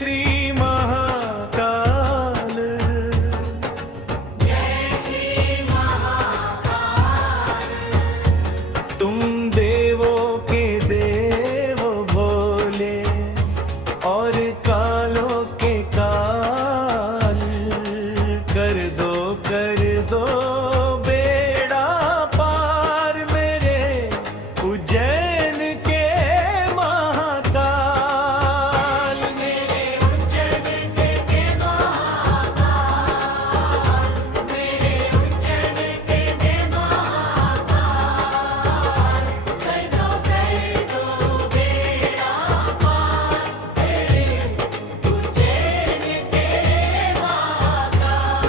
श्री महाकाल। जय श्री महाकाल। तुम देवों के देव भोले और कालों के काल, कर दो बेड़ा पार मेरे उज्जैन के महाकाल। मेरे उज्जैन के महाकाल। मेरे उज्जैन के महाकाल। कर दो बेड़ा पार मेरे उज्जैन के महाकाल।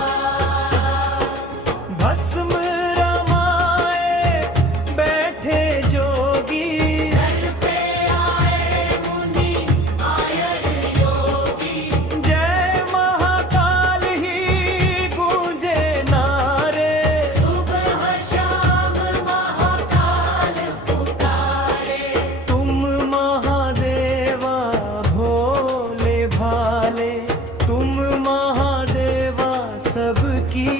भस्म रमाए बैठे जोगी, दर पे आए मुनि आयर योगी। जय महाकाल ही गूंजे नारे। सुबह शाम महाकाल पुकारे। तुम महादेवा भोले भाले, तुम महादेवा सबकी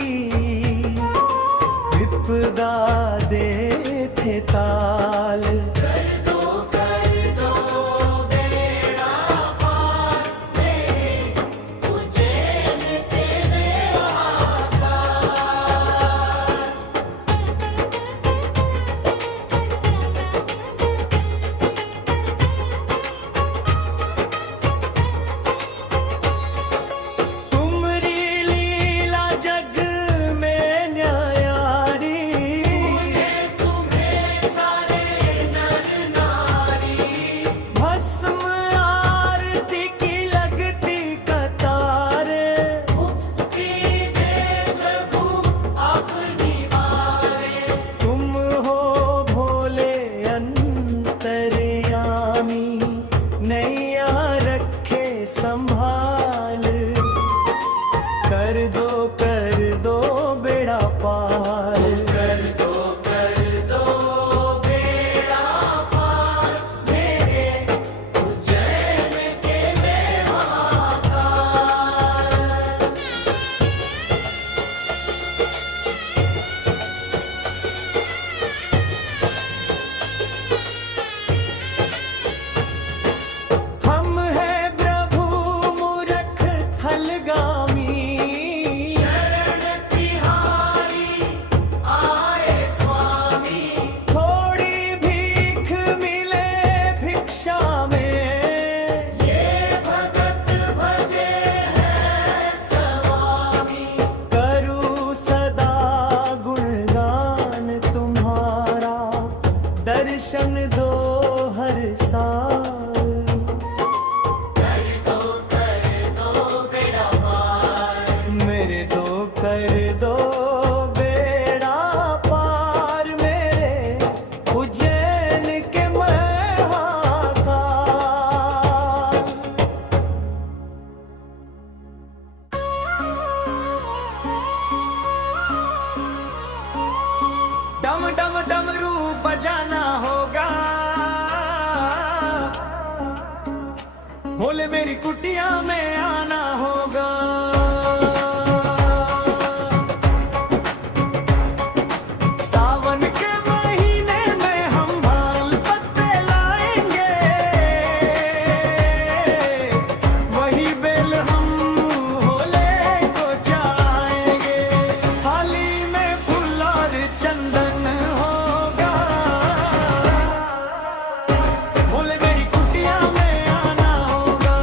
विपदा देते ताल। कर दो बेड़ा पार मेरे उज्जैन के महाकाल। तुमरी लीला जग में न्यायारी, तुम्हें सारे नर नारी। भस्म आरती की लगती कतारे। मुक्ति दे प्रभु अपनी बारे। तुम हो भोले अंतर्यामी, नैया रखे संभाल। कर दो बेड़ा पार। कर दो बेड़ा पार मेरे उज्जैन के महाकाल। हम है प्रभु मूरख थलगामी, शरण तिहारी आए स्वामी। थोड़ी भीख मिले भिक्षा में। ये भगत भजे हैं स्वामी। करूं सदा गुणगान तुम्हारा, दर्शन दो हर साल। कर दो बेड़ा पार मेरे तो कर दो बेड़ा पार मेरे उज्जैन के महाकाल। डम डम डमरू बजाना होगा, भोले मेरी कुटिया में आना होगा। सावन के महीने में हम भाल पत्ते लाएंगे, वही बेल हम भोले को चाहेंगे। थाली में फूल और चंदन होगा, भोले मेरी कुटिया में आना होगा।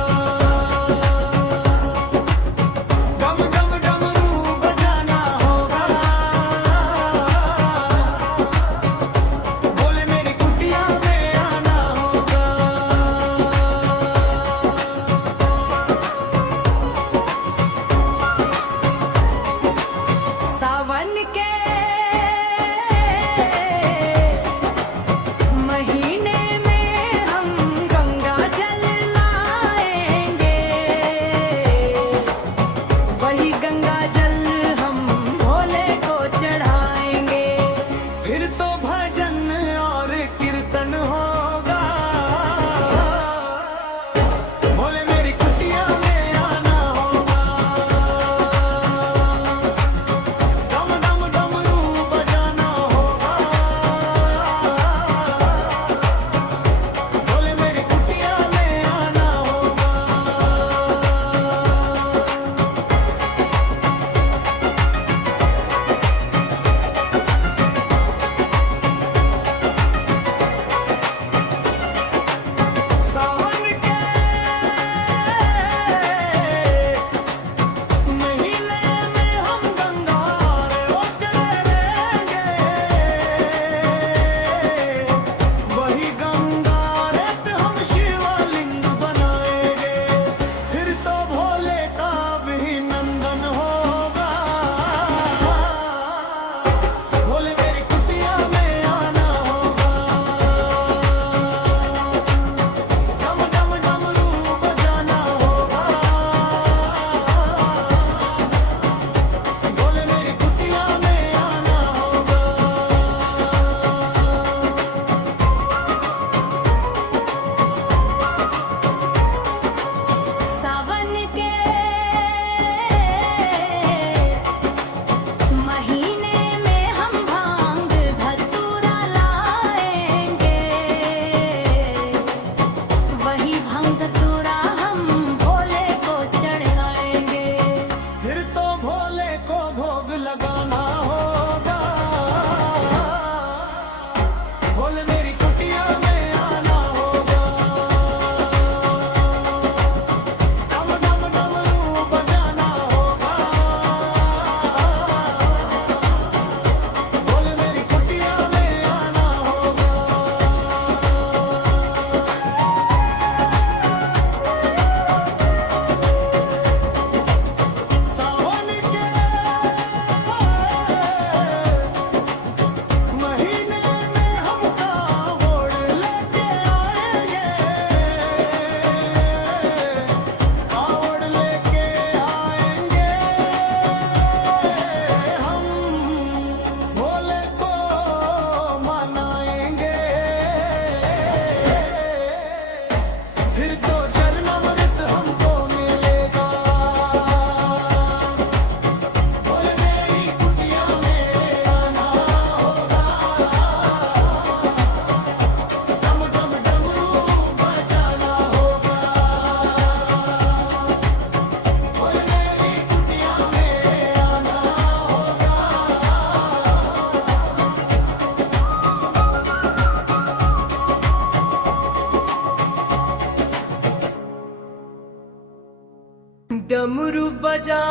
डमरू बजाए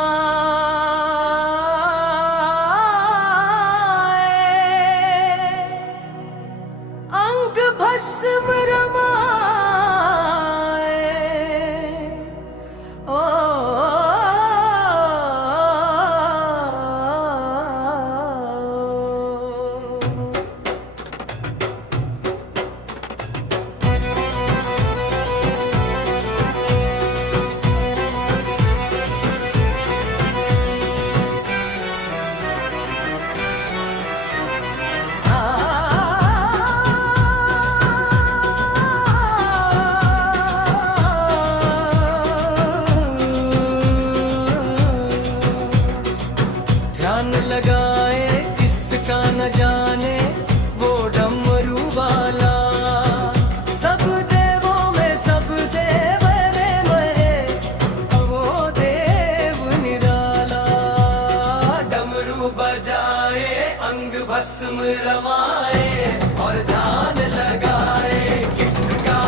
अंग भस्म रमाए ओ ध्यान लगाए किसका न जाने वो डमरू वाला, सब देवों में सब देव रे मरे, वो देव निराला। डमरू बजाए अंग भस्म रमाए और ध्यान लगाए किसका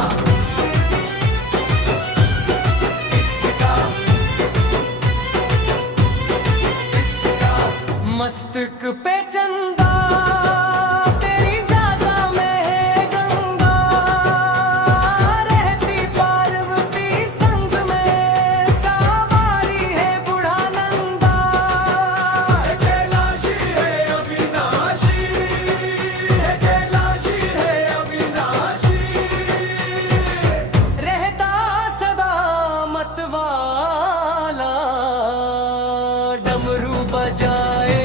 मस्तक पे चंदा तेरी जाता में है गंगा, रहती पार्वती संग में सवारी है बूढ़ा नंदा। कैलाशी है अविनाशी, कैलाशी है अविनाशी, रहता सदा मतवाला। डमरू बजाए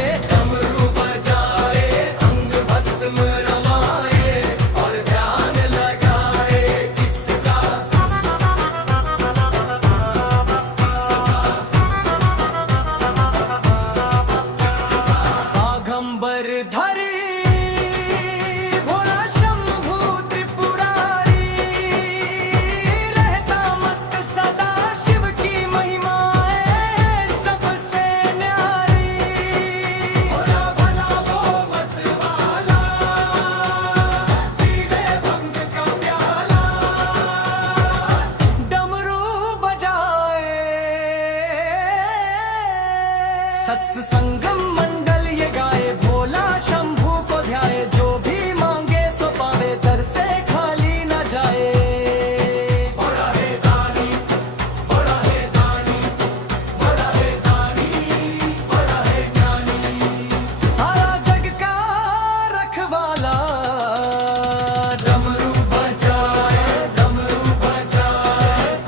सत्संगम मंडल ये गाए, भोला शंभू को ध्याए, जो भी मांगे सो पावे, दर से खाली न जाए। बड़ा है दानी, बड़ा है दानी, बड़ा है दानी, बड़ा है ज्ञानी, सारा जग का रखवाला। डमरू बजाए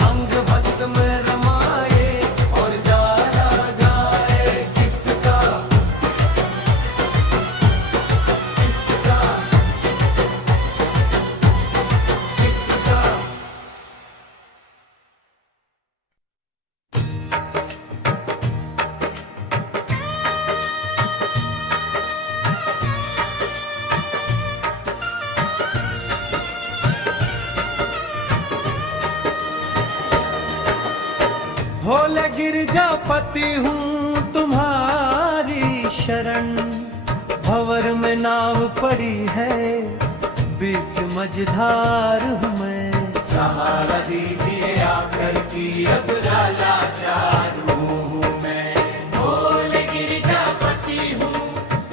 अंग भस्म रमाए और जाला गाए किसका भोले गिरजापति हूँ तुम्हारी शरण, भंवर में नाव पड़ी है बीच मझधार हूँ मैं। सहारा दीजिए आकर की अब लाचार हूँ मैं। भोले गिरजापति हूँ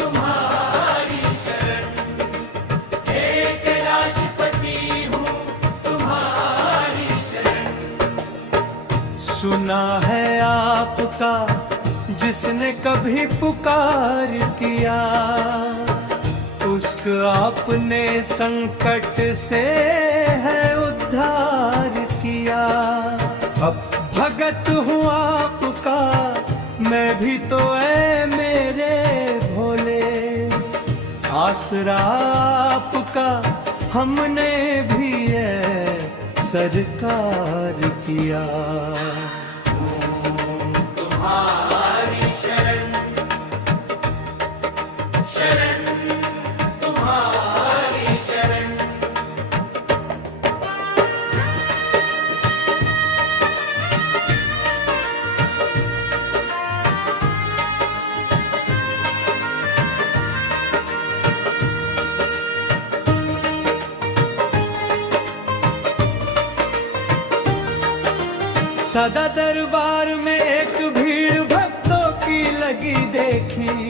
तुम्हारी शरण, हे कैलाशपति हूँ तुम्हारी शरण। सुना है आपका जिसने कभी पुकार किया, उसको आपने संकट से है उद्धार किया। अब भगत हूँ आपका मैं भी तो ऐ मेरे भोले, आसरा आपका हमने भी है सरकार किया। तुम्हारी शरण शरण तुम्हारी शरण। सदा दरबार में एक भीड़ भक्तों की लगी देखी,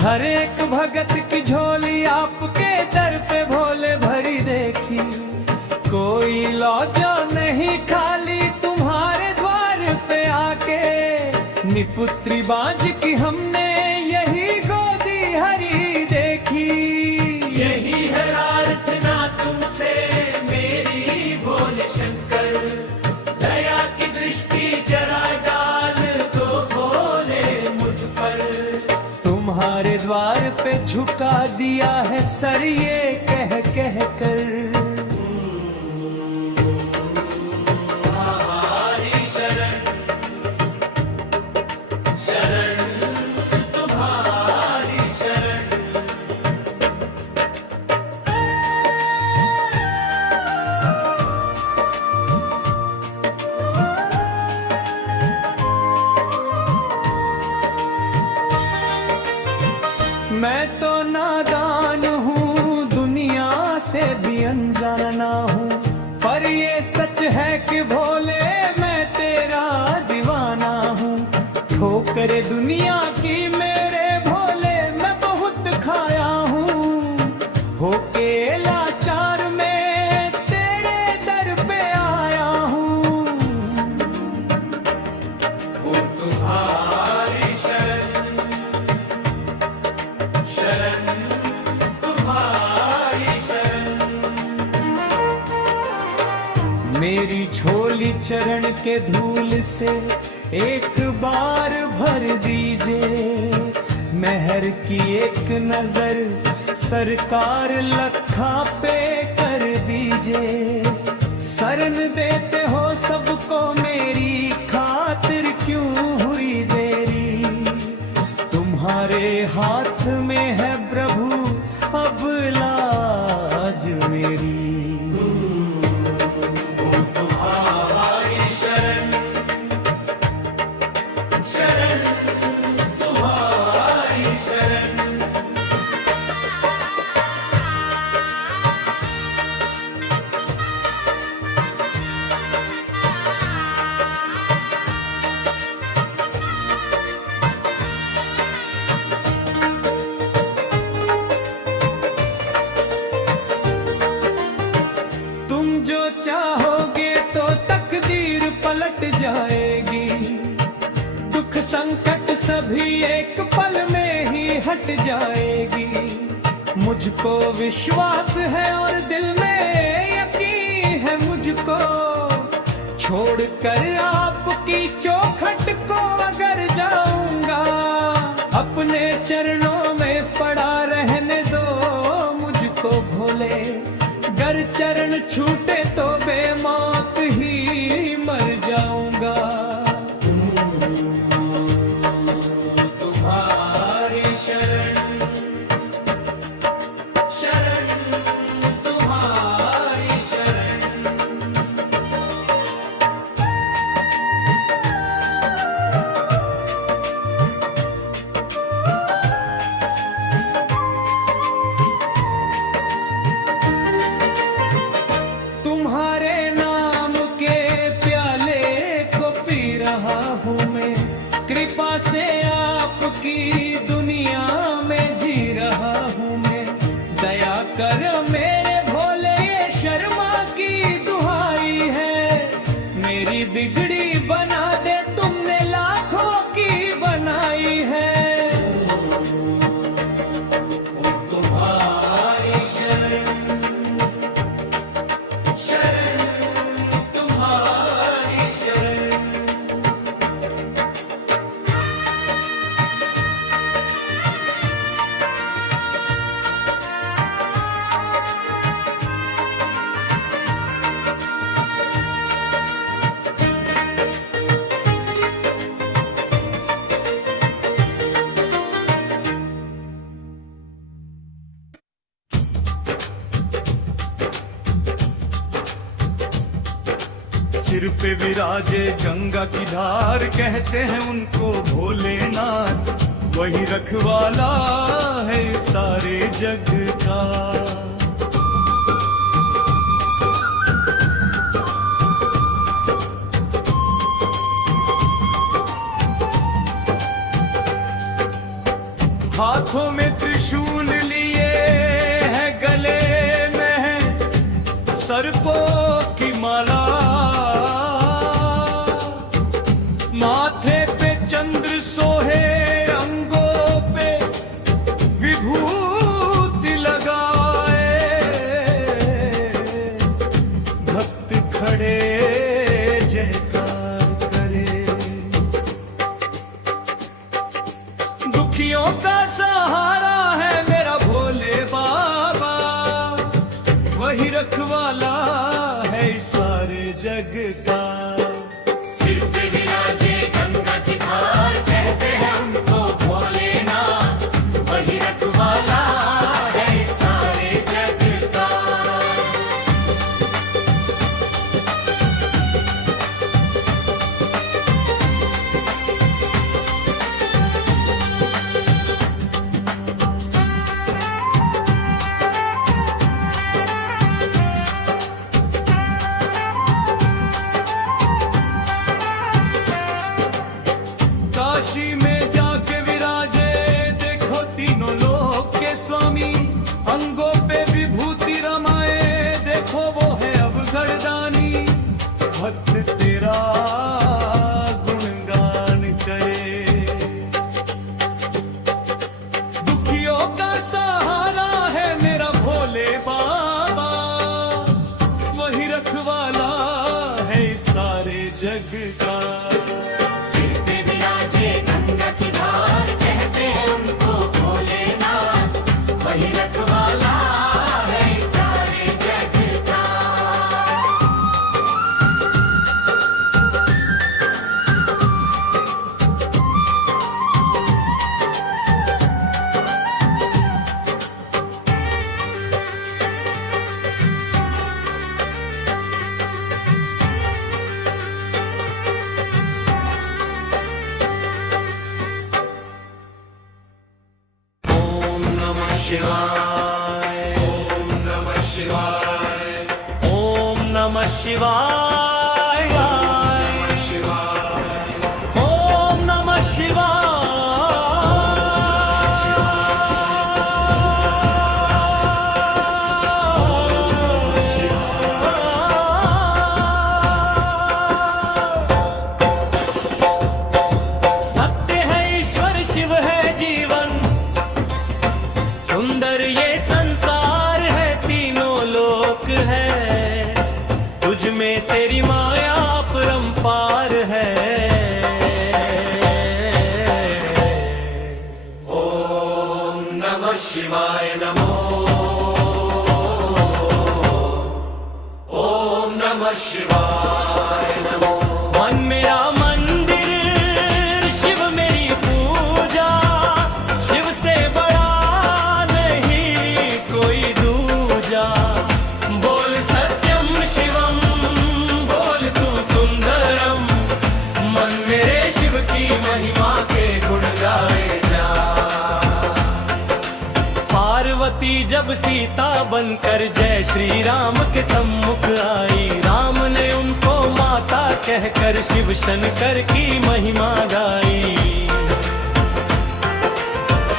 हर एक भगत की झोली आपके दर पे भोले भरी देखी। कोई लौटा नहीं खाली तुम्हारे द्वार पे आके, निपुत्री बांझ की हमने यही गोदी हरी देखी। यही है प्रार्थना तुमसे मेरी भोले शंकर, दया की दृष्टि जरा डाल दो भोले मुझ पर। तुम्हारे द्वार पे झुका दिया है सर ये कह कह कर, तुम्हारी शरण शरण तुम्हारी शरण। मैं तो नादान हूँ दुनिया से भी अनजाना हूँ, पर ये सच है कि भोले मैं तेरा दीवाना हूँ। ठोकर दुनिया की मेरे भोले मैं बहुत खाया हूँ, होके लाचार में तेरे दर पे आया हूँ। वो तुम्हारी शरण शरण तुम्हारी शरण। मेरी झोली चरण के धूल से एक बार भर दीजिए, मेहर की एक नजर सरकार लखा पे कर दीजिए। शरण देते हो सबको मेरी खातिर क्यों हुई देरी, तुम्हारे हाथ में है प्रभु अब लाज मेरी। तुम्हारी शरण शरण तुम्हारी शरण। तुम जो चाहोगे तो तकदीर पलट जाएगी, दुख संकट सभी एक पल में ही हट जाएगी। मुझको विश्वास है और दिल में यकीन है मुझको, छोड़कर आपकी चौखट को अगर जाऊंगा, अपने चरणों में पड़ा रहने दो मुझको भोले। गर चरण छूटे तो बेमौत ही मर जाऊंगा। तुम्हारी शरण शरण तुम्हारी शरण। तुम्हारे नाम के प्याले को पी रहा हूँ मैं, कृपा से आपकी दुनिया में जी रहा हूँ मैं। दया करो मेरे भोले ये शर्मा की दुहाई है, मेरी बिगड़ी बना दे तुमने लाखों की बनाई है। तुम्हारी शरण शरण तुम्हारी शरण। सिर पे विराजे गंगा की धार, कहते हैं उनको भोलेनाथ, वही रखवाला है सारे जग का। हाथों में त्रिशूल लिए है, गले में है सर्पों की माला, माथे पे चंद्र सोहे, अंगों पे विभूति लगाए, भक्त खड़े जयकार करे। दुखियों का सहारा है मेरा भोले बाबा, वही रखवाला है इस सारे जग का। सिर पे विराजे गंगा की धार, कहते हैं उनको भोलेनाथ, वही रखवाला है इस सारे जग का। काशी में जाके विराजे देखो तीनों लोक के स्वामी, अंगों पे विभूति रमाए, देखो वो है अवघड़दानी, भक्त तेरा गुणगान करे। दुखियों का सहारा है मेरा भोले बाबा, वही रखवाला है इस सारे जग का। सिर पे विराजे गंगा की धार, कहते हैं उनको भोलेनाथ, वही रखवाला है इस सारे जग का। ओम नमः शिवाय, ओम नमः शिवाय, ओम नमः शिवाय, ओम नमः सत्य है ईश्वर शिव है जीवन, सुंदर ये संसार है, तीनों लोक है, तुझ में तेरी माया अपरंपार है। ओम नमः शिवाय नमो, ओम नमः शिवाय नमो। मन मेरा मंदिर, शिव मेरी पूजा, शिव से बड़ा नहीं कोई दूजा। बोल सत्यम शिवम, बोल तू सुंदरम, मन मेरे शिव की महिमा के गुण गाए जा। पार्वती जब सीता बनकर जय श्री राम के सम्मुख आई, राम ने उनको माता कहकर शिव शंकर की महिमा गाई।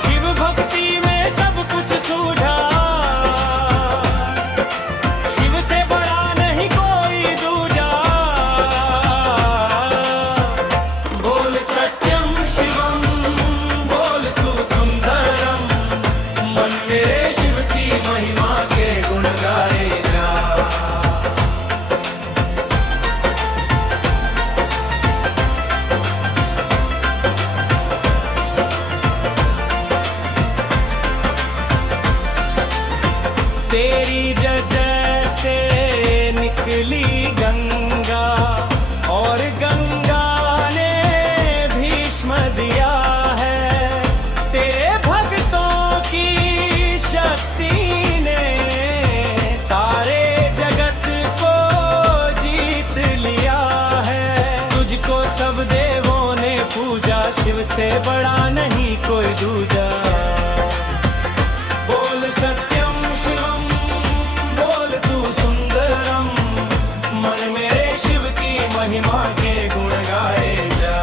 शिव भक्ति में सब कुछ सूझा, शिव से बड़ा नहीं कोई दूजा। बोल सत्यम शिवम, बोल तू सुंदरम, मन मेरे शिव की महिमा के गुण गाए जा। तेरी जैसे निकली गंगा, और गंगा ने भीष्म दिया है, तेरे भक्तों की शक्ति ने सारे जगत को जीत लिया है। तुझको सब देवों ने पूजा, शिव से बड़ा नहीं कोई दूजा। बोल सत्यम शिवम, बोल तू सुंदरम, मन मेरे शिव की महिमा के गुण गाए जा।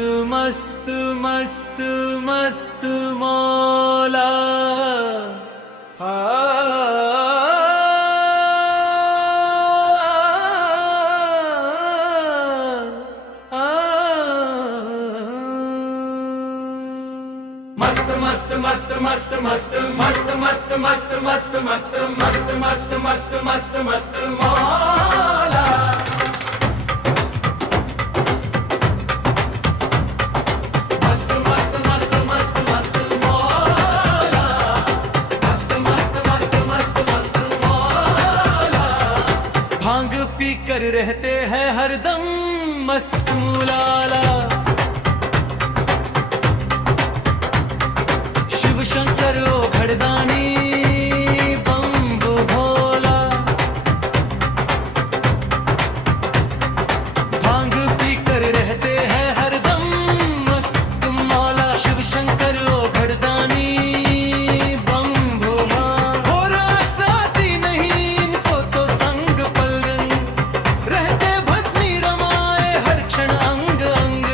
मस्त मस्त मस्त मौला मस्त मस्त मस्त मस्त मस्त मस्त मस्त मस्त मस्त मस्त मस्त मस्त मस्त मस्त मस्त मौला मस्त मस्त मस्त मस्त मस्त मौला मस्त मस्त मस्त मस्त मस्त मौला भांग पी कर रहते हैं हरदम मस्त मुलाला शिव शंकर ओ भड़दानी बम भोला भांग पी कर रहते हैं हरदम मस्त मौला शिव शंकर ओ भड़दानी बम भोला हो रास आती नहीं इनको तो संग पलरंग रहते भस्मी रमाए हर क्षण अंग अंग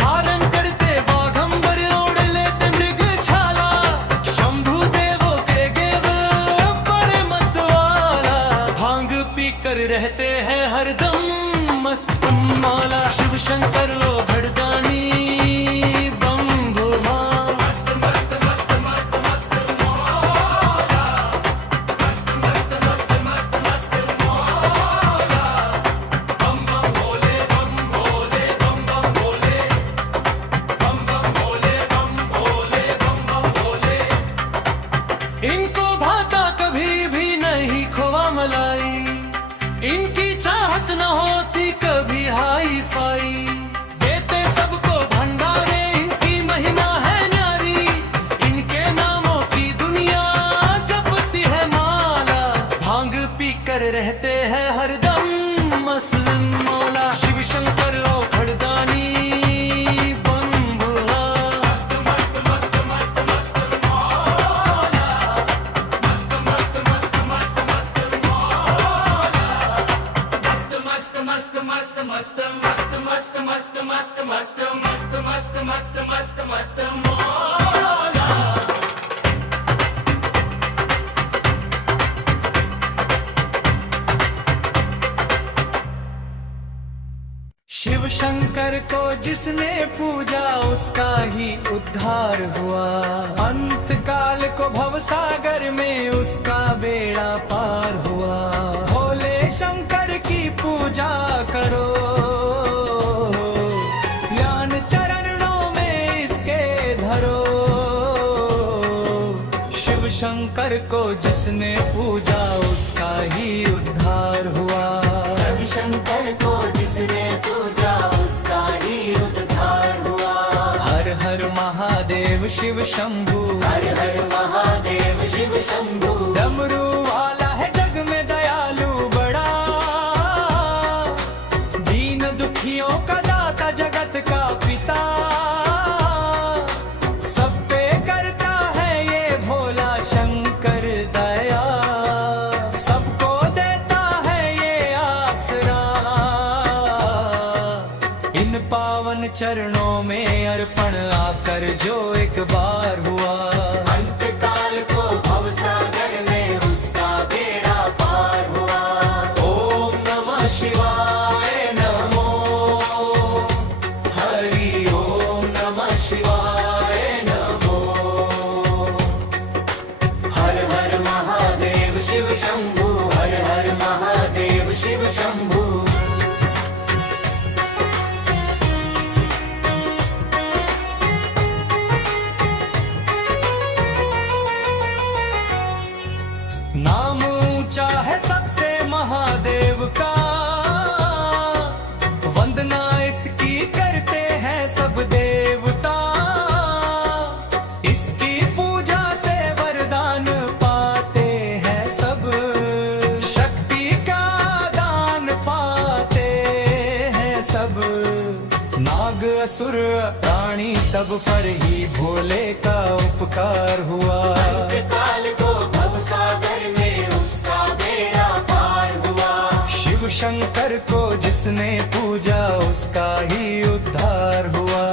धारण करते बाघंबर ओढ़ लेते मृग छाला शंभु देवो के गेव बड़े मतवाला भांग पी कर रहते हैं हरदम मस्त मौला शिव शंकर ओ भड़दानी बम भोला मस्त मस्त मस्त मस्त मस्त मौला मस्त मस्त मस्त मस्त मस्त मौला बम बम भोले बम भोले बम बम भोले बम बम भोले बम भोले बम बम भोले इनको भाता कभी भी नहीं खोवा मलाई इनकी चाहत न होती कभी हाई फाई देते सबको भंडारे इनकी महिमा है न्यारी इनके नामों की दुनिया जपती है माला भांग पी कर रहते हैं हरदम मस्त मौला शिव शंकर ओ भड़दानी बम भोला मस्त मस्त मस्त मस्त मस्त मौला मस्त मस्त मस्त मस्त मस्त मौला मस्त मस्त मस्त मस्त मस्त मस्त मस्त मस्त मस्त मस्त मस्त मस्त मस्त मस्त मस्त मौला शिव शंकर को जिसने पूजा उसका ही उद्धार हुआ अंत काल को भवसागर में उसका बेड़ा पार हुआ भोले शंकर की पूजा करो ज्ञान चरणों में इसके धरो शिव शंकर को जिसने पूजा उसका ही उद्धार हुआ शंकर को जिसने पूजा उसका ही उद्धार हुआ हर हर महादेव शिव शंभु हर हर महादेव शिव शंभु डमरू वाला है जग में दयालु बड़ा दीन दुखियों का दाता जगत का पिता सब पे करता है ये भोला शंकर दया सबको देता है ये आसरा इन पावन चरणों में अर्पण आकर जो एक बार हुआ अंत काल को भवसागर में उसका बेड़ा पार हुआ ओम नमः शिवाय नमो हरि ओम नमः शिवाय नमो हर हर महादेव शिव शंभु हर हर महादेव शिव शंभु नाम ऊंचा है सबसे महादेव का वंदना इसकी करते हैं सब देवता इसकी पूजा से वरदान पाते हैं सब शक्ति का दान पाते हैं सब नाग असुर प्राणी सब पर ही भोले का उपकार हुआ अंत काल को भवसागर में उसका बेड़ा पार हुआ शिव शंकर को जिसने पूजा उसका ही उद्धार हुआ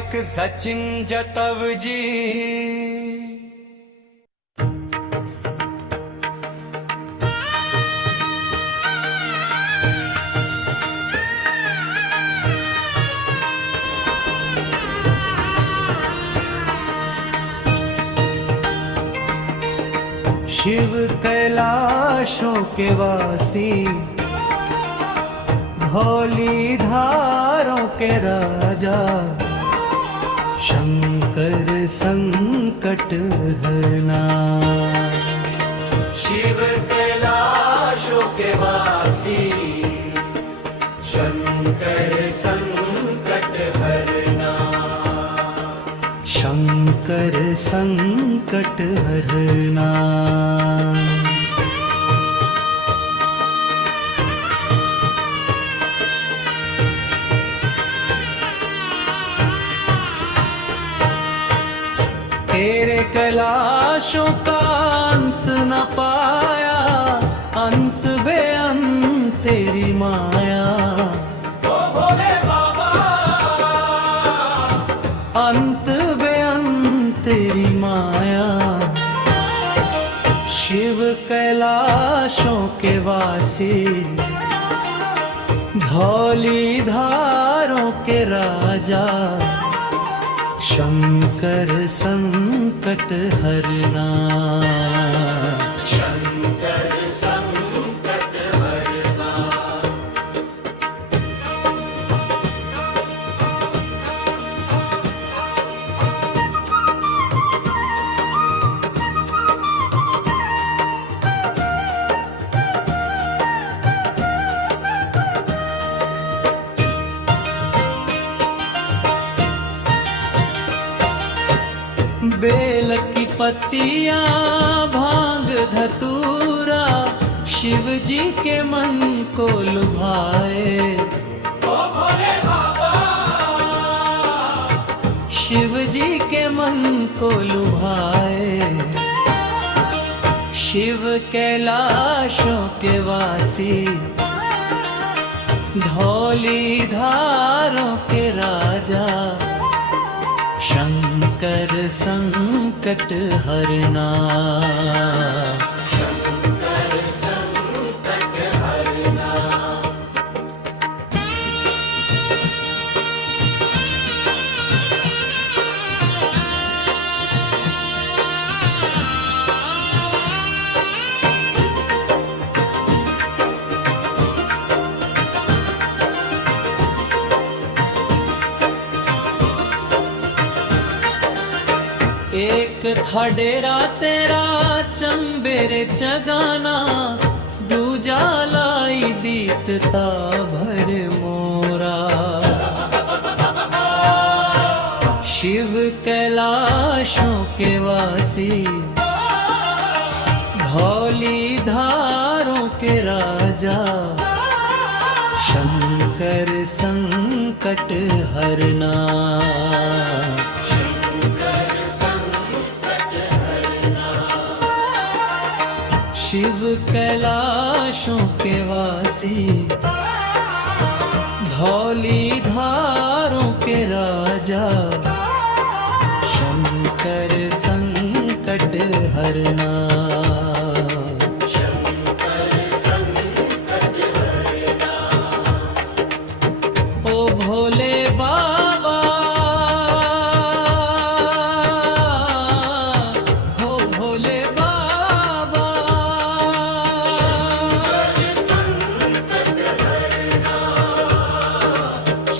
सेवक सचिन जतव जी। शिव कैलाशों के वासी, धौली धारों के राजा, शंकर संकट हरना। शिव कैलाशों के वासी, शंकर संकट हरना। शंकर संकट हरना। तेरे कैलाशों का अंत न पाया, अंत बेअंत तेरी माया। ओ भोले बाबा, अंत बेअंत तेरी माया। शिव कैलाशों के वासी, धौली धारों के राजा, शंकर संकट हरना। शंकर संकट हरना। बेल की पत्तियां भांग धतूरा, शिव जी के मन को लुभाए। ओ भोले बाबा, शिव जी के मन को लुभाए। शिव कैलाशों के वासी, धौली धारों के राजा, शंकर संकट हरना। शंकर संकट हरना। एक था डेरा तेरा चंबेरे जगाना, दूजा लाई दीतता भर मोरा। शिव कैलाशों के वासी, धौली धारों के राजा, शंकर संकट हरना। शिव कैलाशों के वासी, धौली धारों के राजा, शंकर संकट हरना। शंकर संकट हरना। ओ भोले बाबा, ओ भोले बाबा, शंकर संकट हरना।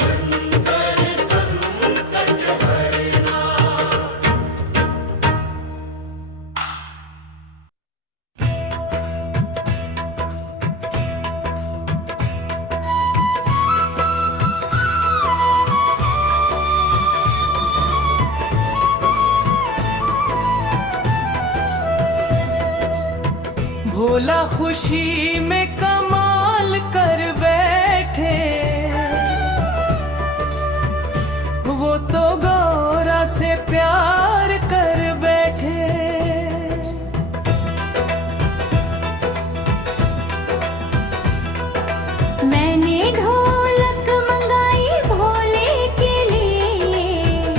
शंकर संकट हरना। भोला खुशी में कमाल कर बैठे, वो तो गौरा से प्यार कर बैठे। मैंने ढोलक मंगाई भोले के लिए,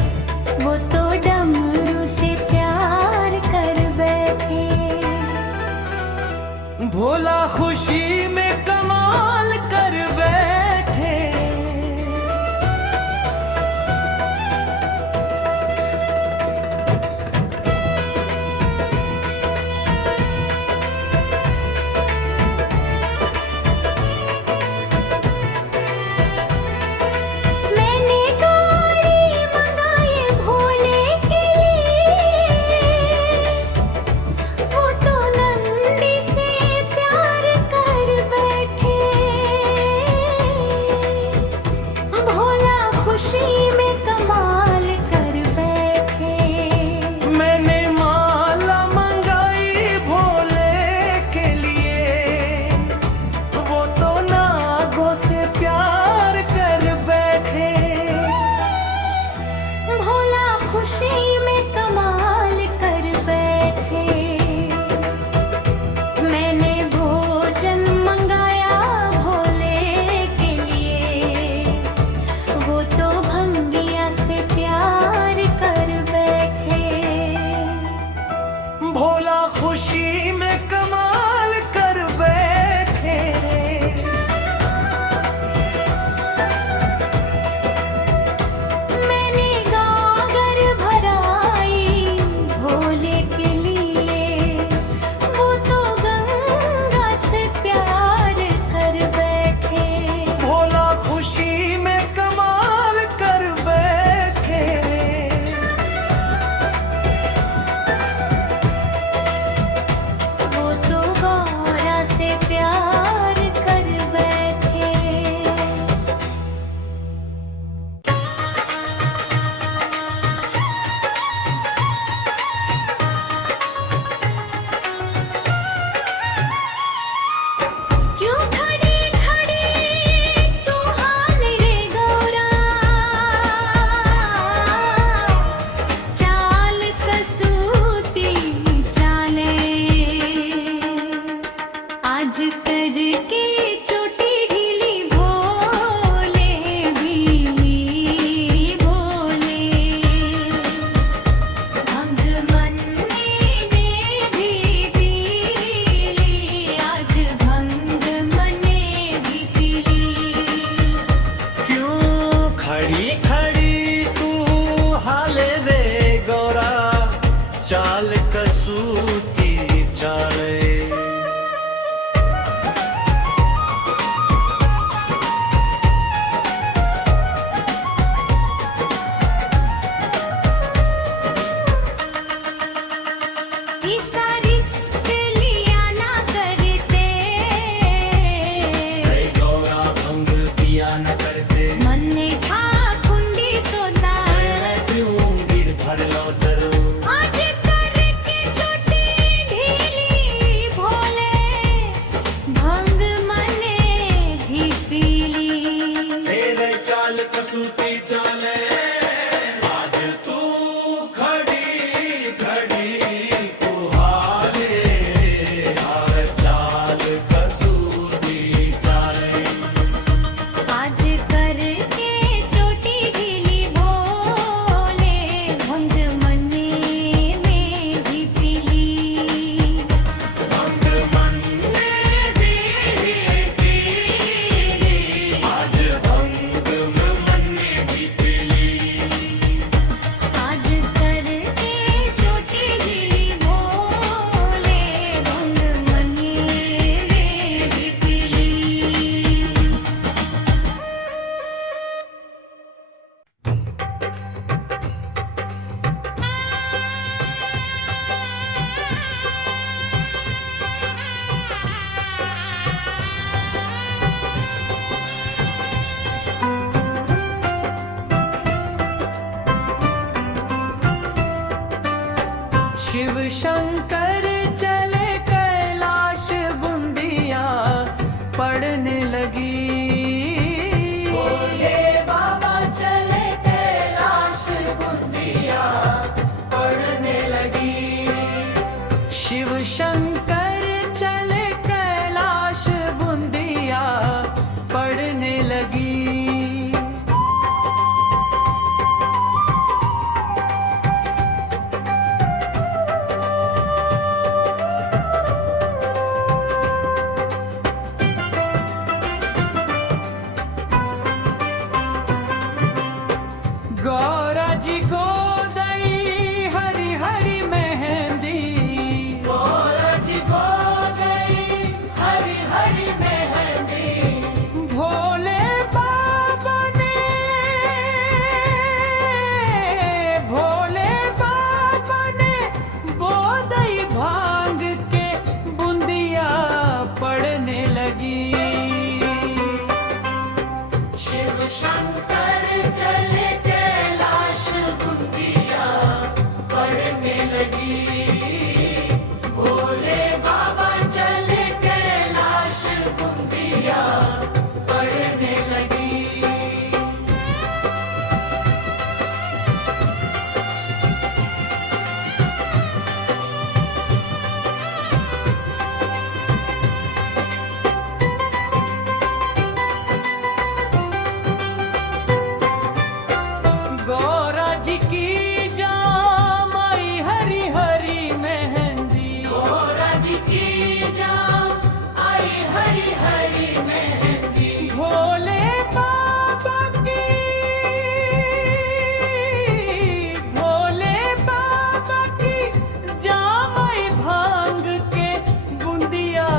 शंकर चले कैलाश बुंदिया पड़ने लगी। भोले बाबा चले कैलाश बुंदिया पड़ने लगी। शिव शंकर चले कैलाश बुंदिया पड़ने लगी। गौरा जी को दई हरी हरी मेहंदी। गौरा जी को गई हरी हरी मेहंदी। भोले बाबा ने बोदई भांग के बुंदिया पड़ने लगी। शिव शंकर चले कैलाश बुंदिया पड़ने लगी। भोले बाबा चले कैलाश बुंदिया पड़ने लगी। गौरा जी की जाम आई हरी हरी मेहंदी। गौरा जी की जाम आई हरी हरी मेहंदी। भोले बाबा की जामाई भांग के बुंदिया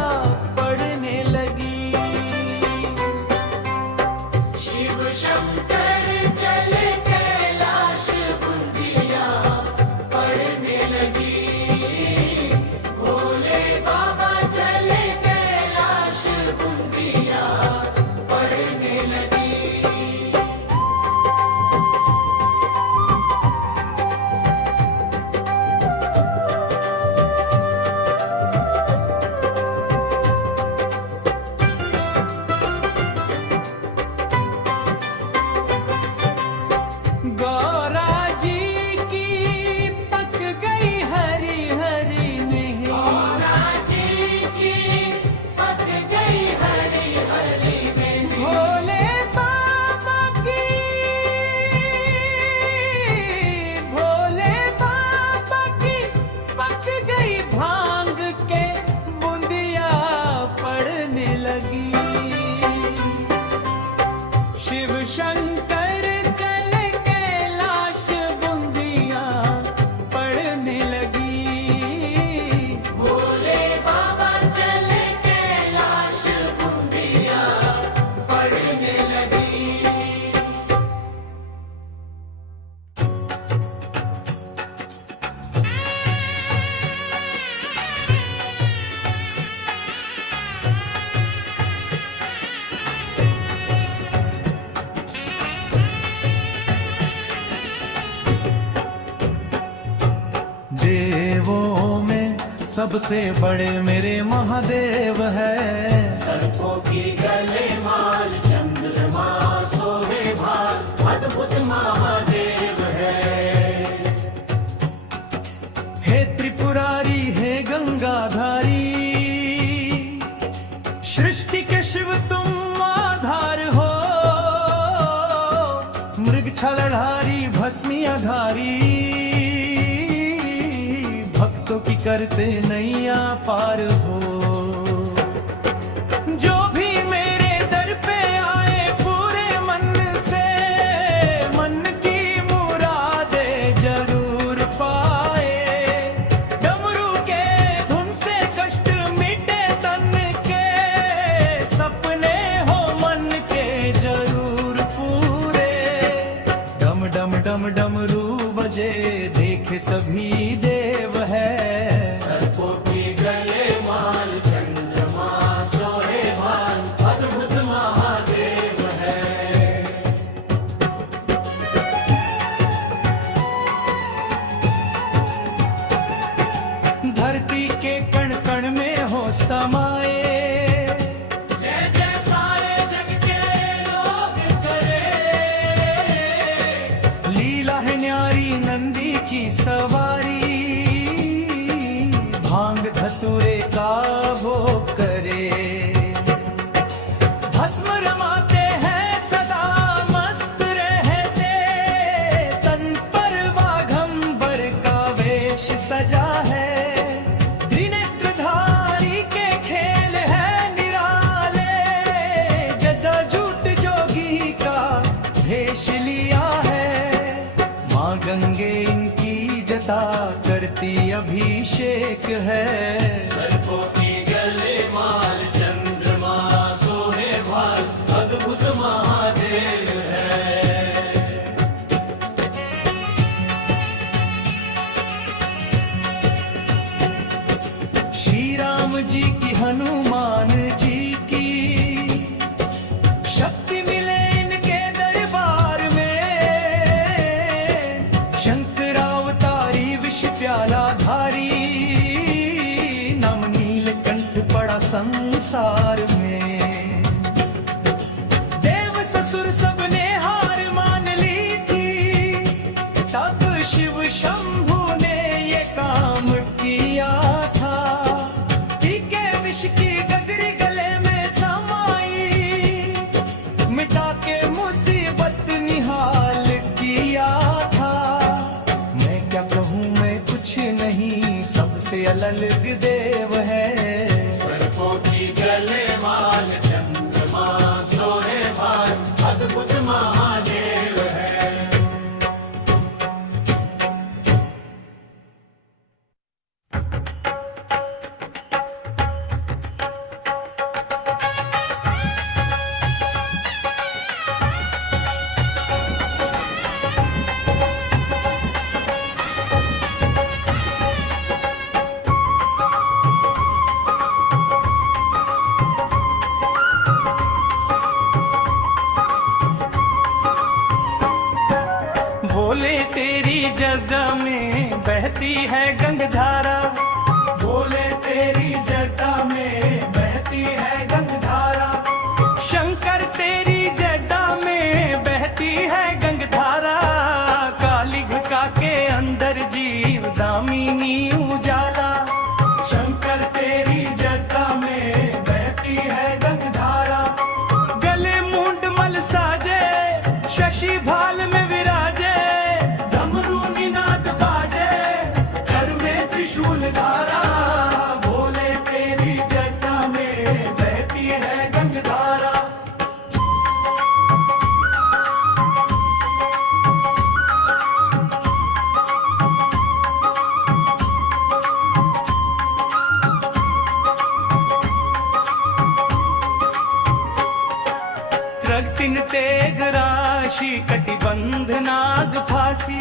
पड़ने लगी। शिव शंकर चले कैलाश बुंदिया पड़ने लगी। भोले बाबा चले कैलाश बुंदिया पड़ने लगी। गौरा जी की पक गई हरी हरी मेहंदी। गौरा जी की पक गई हरी हरी मेहंदी। भोले बाबा की पक गई भांग के बुंदिया पड़ने लगी। शिव शंकर चले कैलाश बुंदिया पड़ने लगी। भोले बाबा चले कैलाश बुंदिया पड़ने लगी। देवों में सबसे बड़े मेरे महादेव है। सर्पों की गले माल चंद्रमा सोहे भाल अद्भुत महादेव है। हे त्रिपुरारी हे गंगाधारी, सृष्टि के शिव तुम आधार हो। मृग छलधारी भस्मियाधारी, भक्तों की करते नैया पार हो। जो भी मेरे दर पे आए पूरे मन से, मन की मुरादे जरूर पाए। डमरू के धुन से कष्ट मिटे तन के, सपने हो मन के जरूर पूरे। डम डम डम डमरू बजे देखे सभी देव है। सर्पों की गले माल पवित्रता करती अभिषेक है। सर्पों की गले माल चंद्रमा सोहे भाल अद्भुत महादेव है। श्री राम जी की हनुमान जी की शक्ति मिले इनके दरबार में। शंकरावतारी विष प्याला धारी नम नीलकंठ पड़ा संसार में। देव ससुर सबने हार मान ली थी, तब शिव शंभु ने ये काम किया था। पीके विष की गगरी गले में समाई, मिटा के मुसीबत निहाल किया था। मैं क्या कहूँ, मैं कुछ नहीं, सबसे अलग देव है। सर्पों की गले माल चंद्रमा सोहे भाल अद्भुत महादेव है। भोले तेरी जगह में बहती है गंगधारा। बोले तेरी जटा में बहती है गंगधारा। शंकर तेरी जटा में बहती है गंगधारा। काली घटा के अंदर जीव दामिनी उजाला। शंकर तेरी जटा में बहती है गंगधारा। गले मुंड मल साजे, शशि भाल में विराजे। डमरू निनाद बाजे, कर में त्रिशूल धारा। बोले तेरी जटा में बहती है गंगधारा। रगतिन तेग राशि कटिबंध नाग फांसी।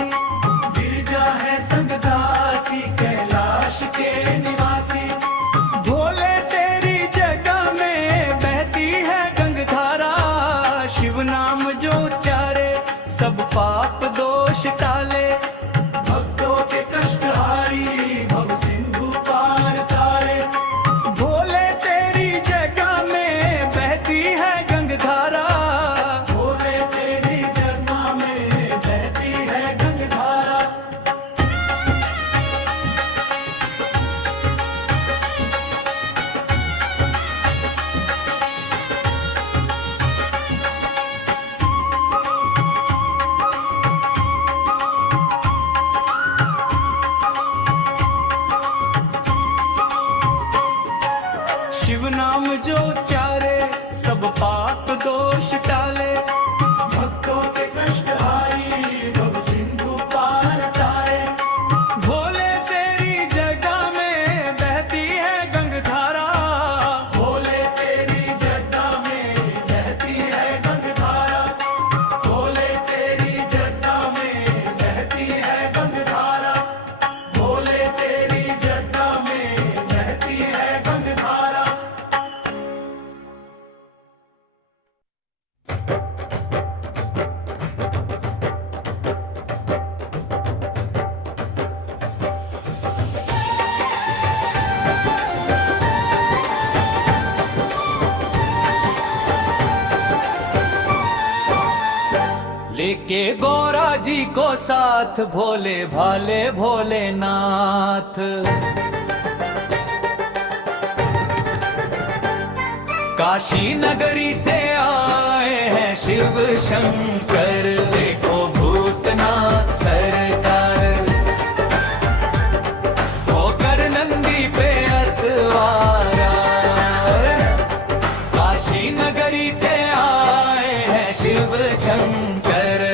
गिरजा है संगदासी कैलाश के निवासी। भोले तेरी जगह में बहती है गंगधारा। शिव नाम जो उच्चारे सब पाप दोष टाले। भक्तों के कष्ट हारी भव सिंधु पार तारे। भोले तेरी जगह में बहती है गंगधारा। बोले तेरी जटा में बहती है गंगधारा। शिव नाम जो उच्चारे सब पाप दोष टाले। भक्तों के कष्ट हारी भव सिंधु पार तारे। भोले तेरी जगह में बहती है गंगधारा। बोले तेरी जटा में बहती है गंगधारा। बोले तेरी जटा में बहती है गंगधारा। बोले तेरी जटा में बहती है गंगधारा। लेके गौरा जी को साथ भोले भाले भोलेनाथ। काशी नगरी से आए हैं शिव शंकर। देखो भूतनाथ सरकार, होकर नंदी पे असवारा। काशी नगरी से आए हैं शिव शंकर।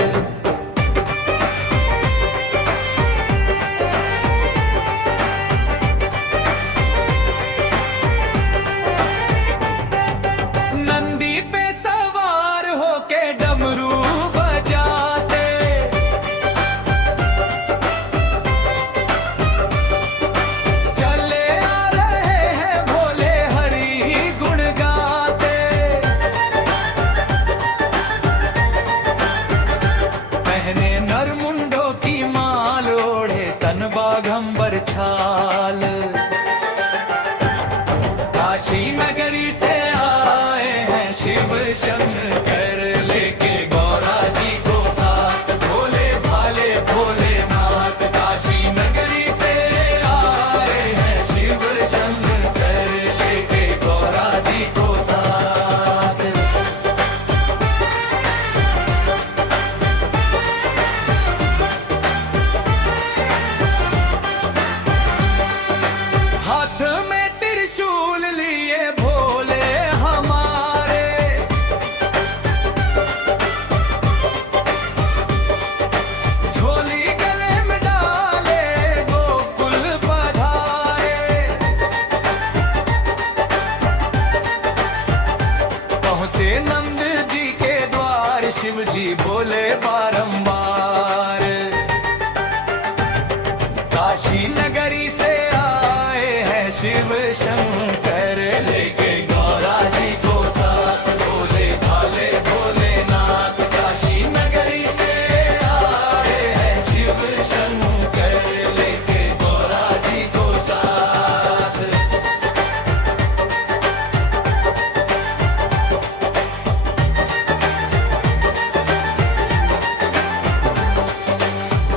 शंकर लेके गौरा जी को साथ भोले भाले भोलेनाथ काशी नगरी से आए हैं शिव शंकर लेके गौरा जी को साथ हाथ में त्रिशूल लिए भोले हमारे झोली गले में डाले गोकुल पधारे पहुंचे नंद जी के द्वार शिव जी बोले बारंबार काशी नगरी से आए हैं शिव शंकर लेके गौरा जी को साथ भोले भाले भोलेनाथ काशी नगरी से आए हैं शिव शंकर लेके गौरा जी को साथ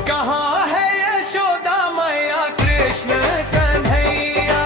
कहाँ है यशोदा मैया कृष्ण कन्हैया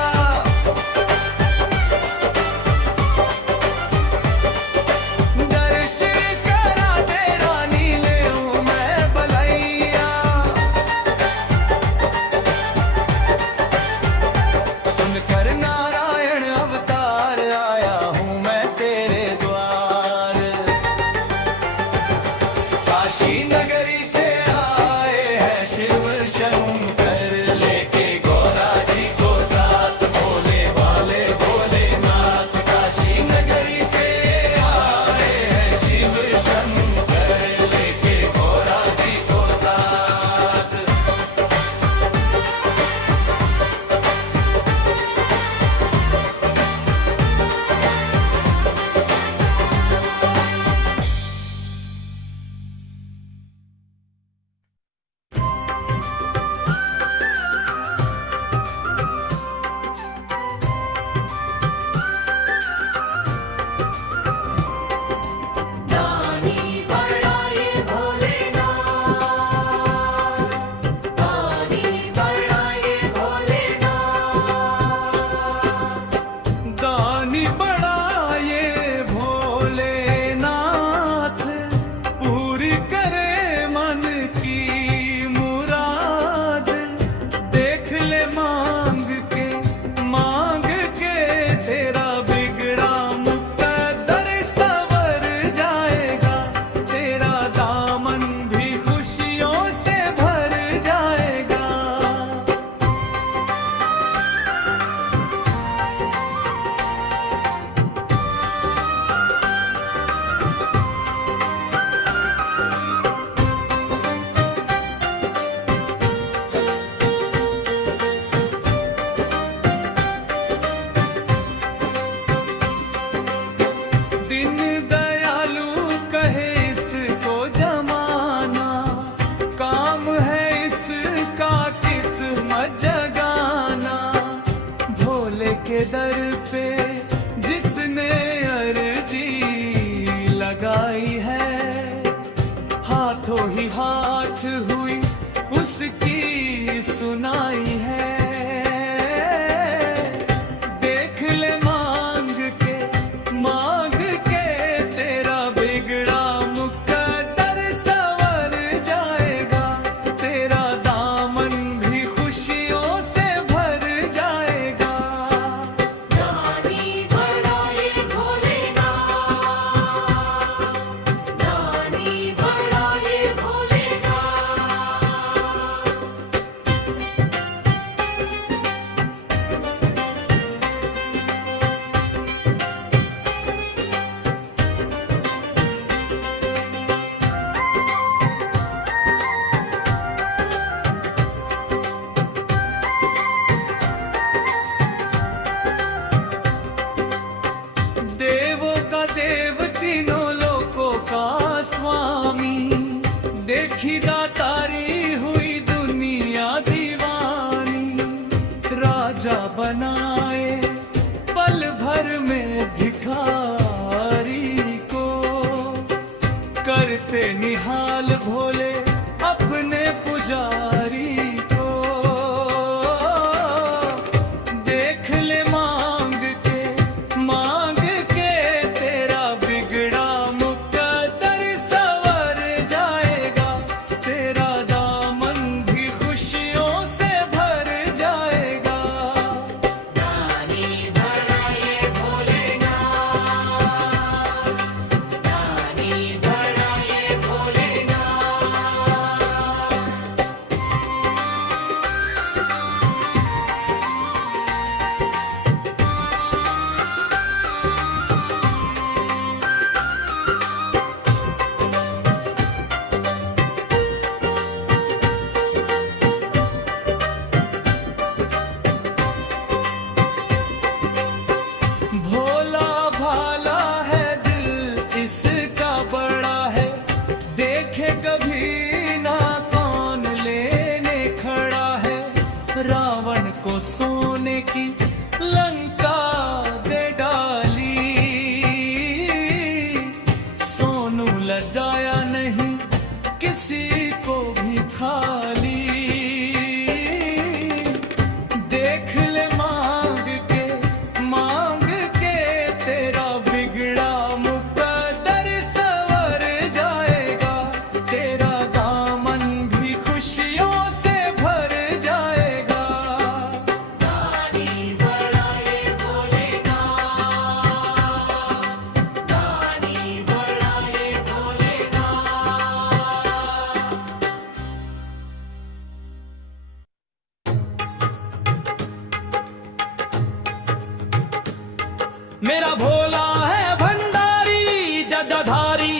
भोले अपने पुजारी को। देख ले मांग के तेरा बिगड़ा मुकद्दर संवर जाएगा। तेरा दामन भी खुशियों से भर जाएगा। दानी बढ़ाए भोलेनाथ, दानी बढ़ाए भोलेनाथ। भोला भाला है दिल इसका बड़ा है। देखे कभी ना कौन लेने खड़ा है। रावण को सोने की लंका दे डाली। सोनू लजाया नहीं किसी को भी खाली। देख ले मांग के तेरा बिगड़ा मुकद्दर संवर जाएगा। तेरा दामन भी खुशियों से भर जाएगा। दानी बढ़ाए भोलेनाथ, दानी बढ़ाए भोलेनाथ। मेरा भोला है भंडारी जटाधारी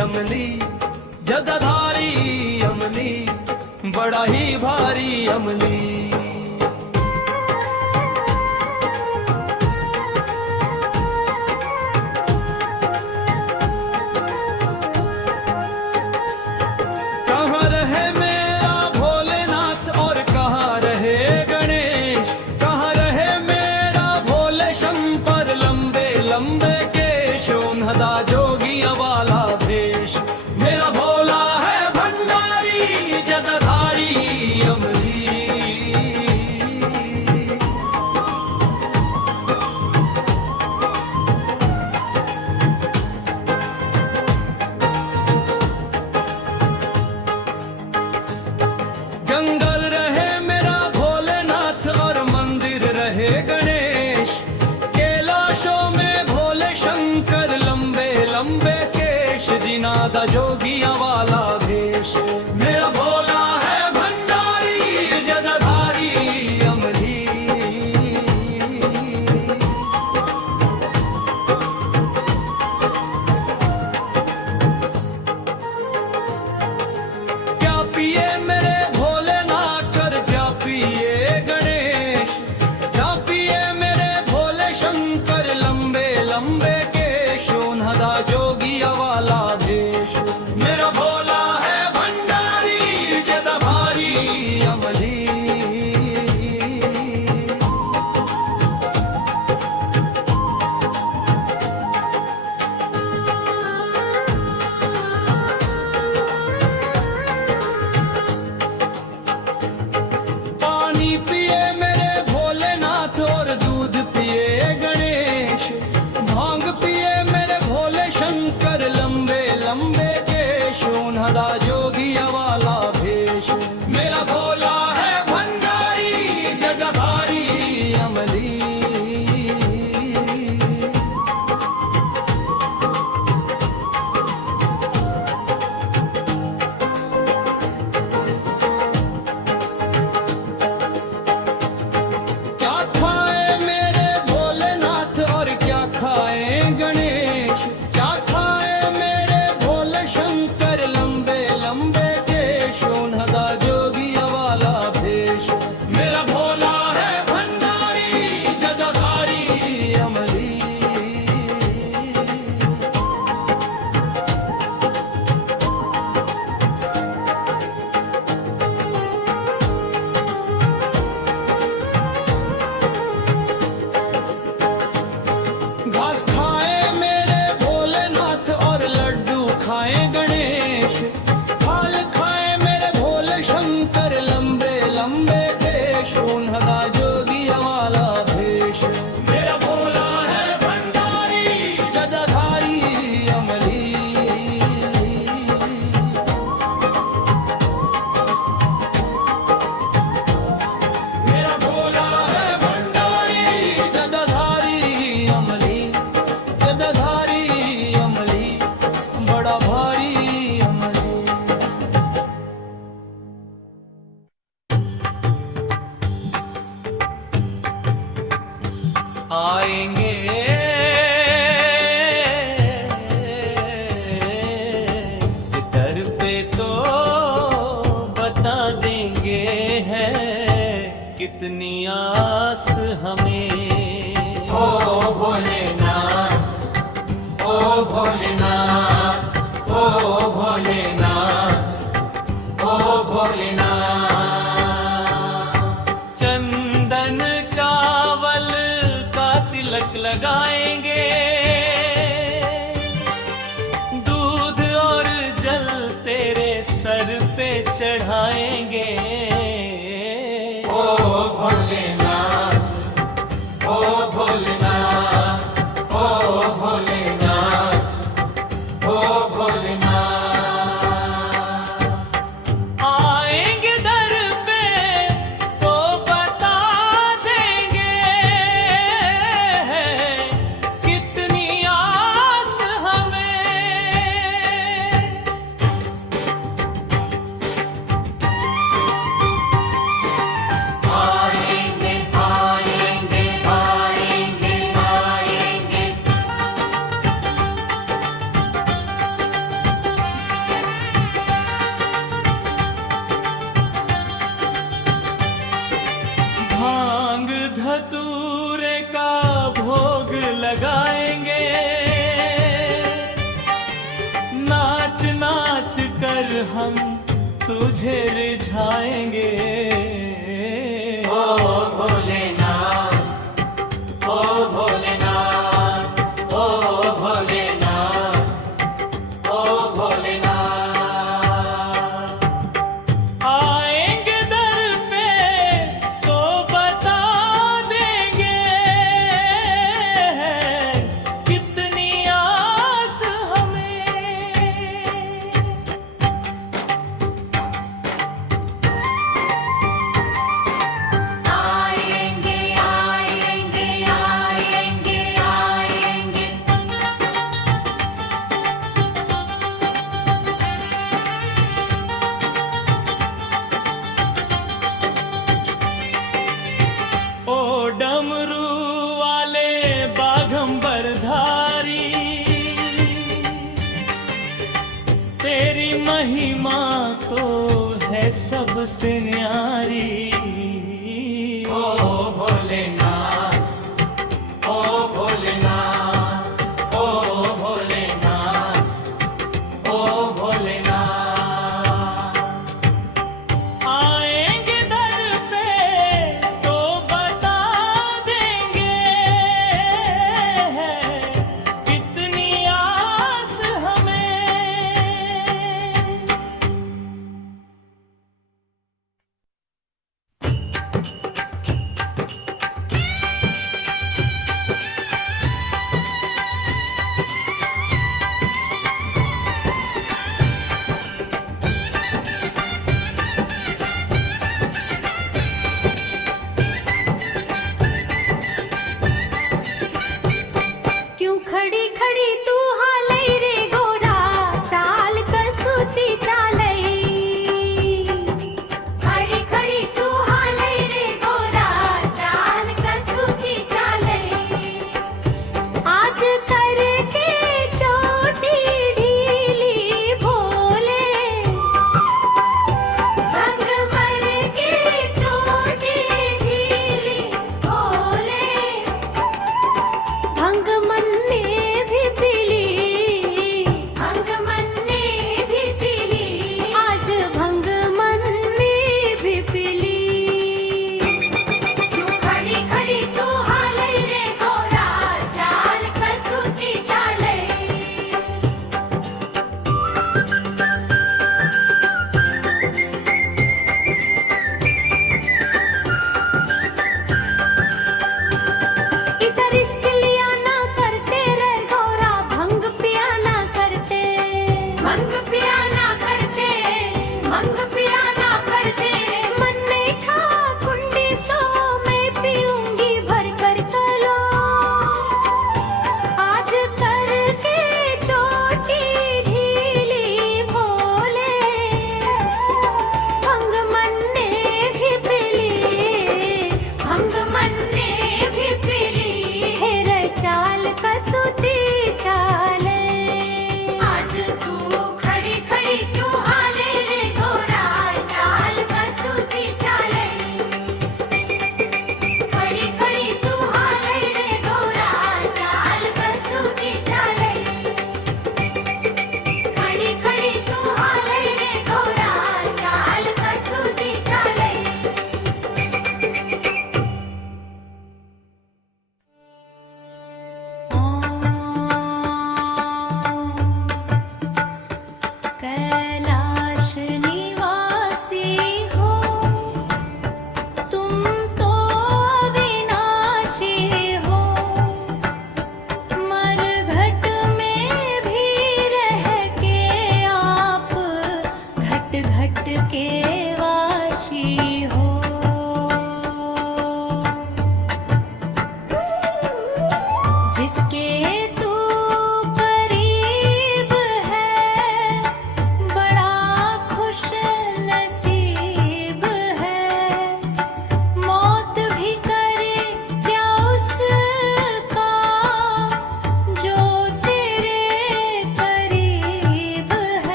अमली। जटाधारी अमली बड़ा ही भारी अमली। कहाँ रहे मेरा भोलेनाथ और कहाँ रहे गणेश। कहाँ रहे मेरा भोले शंकर लंबे लंबे केश। उन्हदा जोगिया वाला भेष। मेरा भोला है भंडारी जटाधारी अमली। जंगल रहे मेरा भोलेनाथ और मंदिर रहे गणेश। कैलाशों में भोले शंकर लंबे लंबे केश। जिनादा जोगिया वाला भेष। मेरा भोला है भंडारी जटाधारी अमली। क्या पिए मेरे भोलेनाथ और क्या पिए गणेश। क्या पिए मेरे भोले शंकर लंबे लंबे केश। उन्हदा जोगिया वाला भेष। मेरा भोला है भंडारी जटाधारी अमली। पानी पिए मेरे भोलेनाथ और दूध पिए गणेश। भांग पिए मेरे भोले शंकर लंबे लंबे केश। उन्हदा जोगिया वाला भेष। मेरा भोला है भंडारी जटाधारी अमली। क्या खाए मेरे भोलेनाथ और क्या खाए गणेश। क्या खाए मेरे भोले शंकर लंबे लंबे केश। उन्हदा जोगिया वाला भेष। मेरा भोला है भंडारी जटाधारी अमली। घास खाए मेरे भोलेनाथ और लड्डू खाए गणेश। खा कितनी आस हमें। ओ भोलेनाथ, ओ भोलेनाथ, ओ भोलेनाथ, ओ भोलेनाथ। चंदन चावल का तिलक लगाएंगे, दूध और जल तेरे सर पे चढ़ाएंगे। ओ भोलेनाथ, ओ भोलेनाथ, ओ भोलेनाथ, ओ भोलेनाथ। आएंगे दर पे तो बता देंगे, कितनी आस हमें। आएंगे, आएंगे, आएंगे, आएंगे। भांग धतूरे का भोग लगाएंगे, नाच नाच कर हम तुझे रिझाएंगे। ओ भोलेनाथ, ओ भोलेनाथ, ओ भोलेनाथ, ओ भोलेनाथ। आएंगे दर पे तो बता देंगे, कितनी आस हमें। आएंगे, आएंगे, आएंगे, आएंगे। ओ डमरू वाले बाघंबर धारी, तेरी महिमा तो है सबसे न्यारी। ओ भोलेनाथ, ओ भोलेनाथ, ओ भोलेनाथ, ओ भोलेनाथ। आएंगे दर पे तो बता देंगे, कितनी आस हमें।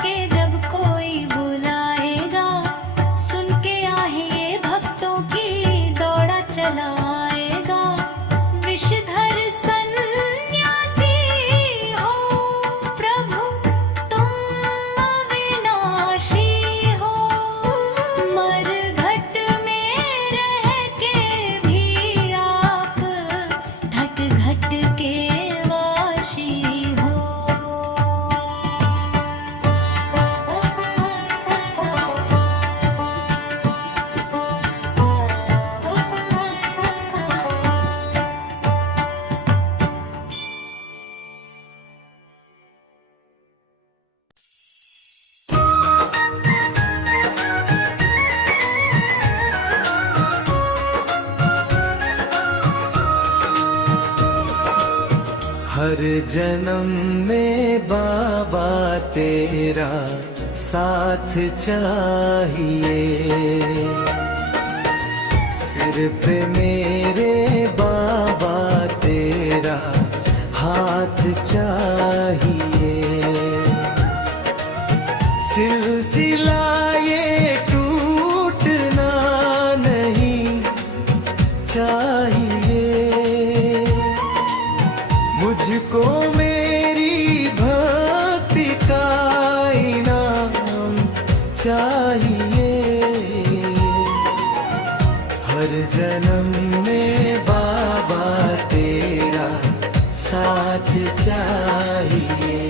के जब कोई बुलाएगा, सुन के आइए भक्तों की दौड़ा चलाएगा। विषधर सन्यासी हो प्रभु, तुम अविनाशी हो। मरघट में रह के भी आप घट घट के वाशी हो। हर जन्म में बाबा तेरा साथ चाहिए। सिर पे मेरे बाबा तेरा हाथ चाहिए। सिलसिला ये टूटना नहीं चाहिए। मुझको मेरी भक्ति का इनाम चाहिए। हर जन्म में बाबा तेरा साथ चाहिए।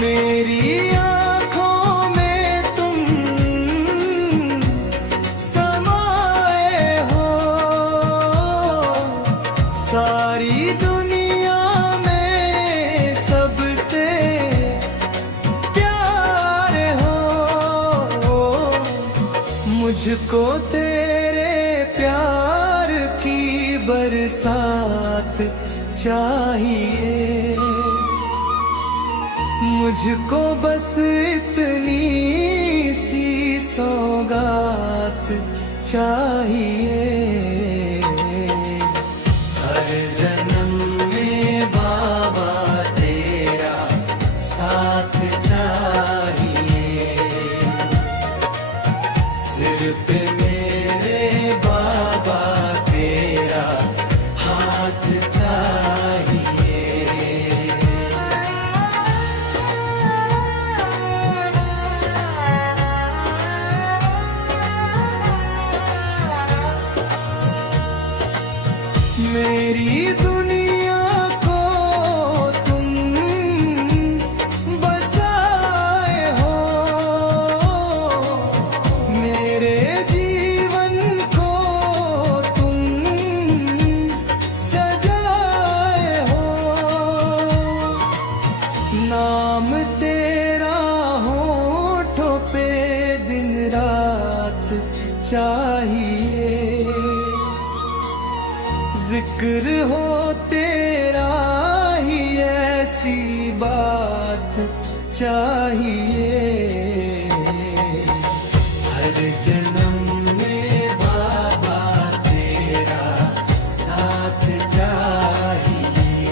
मेरी आँखों में तुम समाए हो। सारी दुनिया में सबसे प्यारे हो। मुझको तेरे प्यार की बरसात चाहिए। मुझको बस इतनी सी सौगात चाहिए। हर जन्म में बाबा तेरा साथ चाहिए। सिर पे मेरे बाबा तेरा हाथ चाहिए। मेरी दुनिया को तुम बसाए हो। मेरे जीवन को तुम सजाए हो। नाम तेरा होठों पे दिन रात चाहिए। जिक्र हो तेरा ही ऐसी बात चाहिए। हर जन्म में बाबा तेरा साथ चाहिए।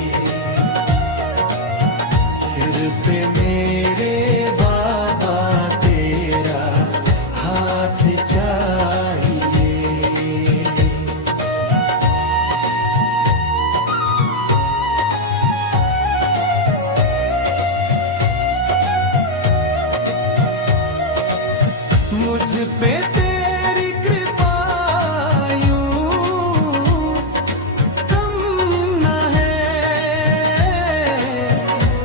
सिर पे मेरे बाबा तेरा हाथ चाहिए। मुझ पे तेरी कृपा यूं कम न है।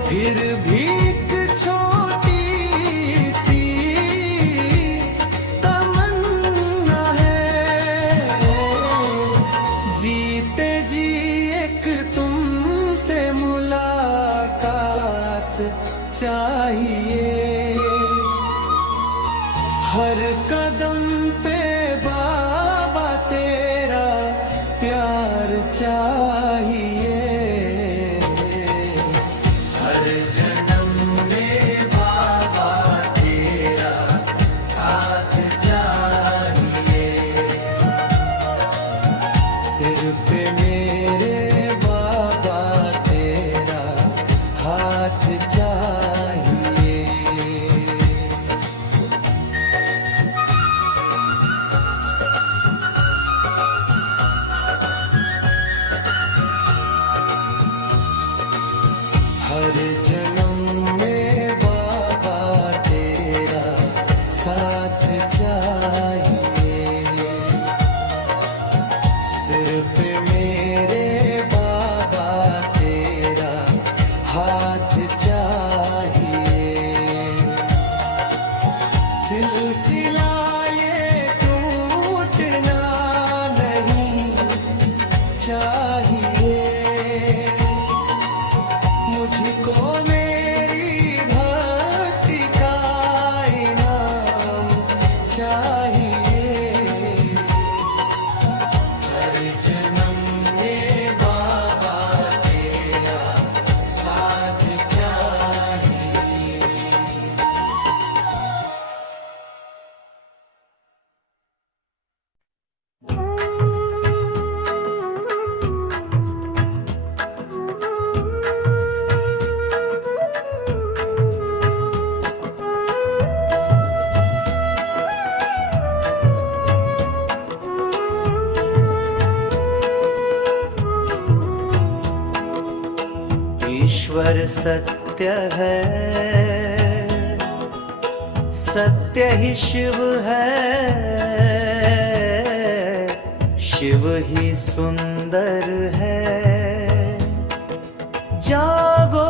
फिर भी एक छोटी सी तमन्ना है। जीते जी एक तुमसे मुलाकात चाहिए। हर कदम ईश्वर सत्य है, सत्य ही शिव है, शिव ही सुंदर है। जागो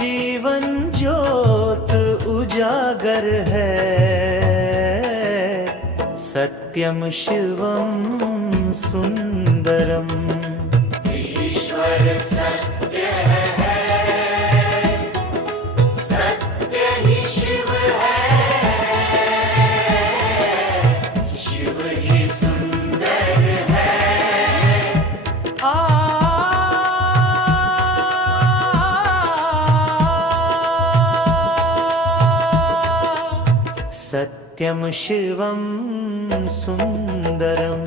जीवन ज्योत उजागर है, सत्यम शिवम सुंदरम। ईश्वर सत्य है, सत्य ही शिव है, शिव ही सुंदर है। सत्यम शिवम सुंदरम।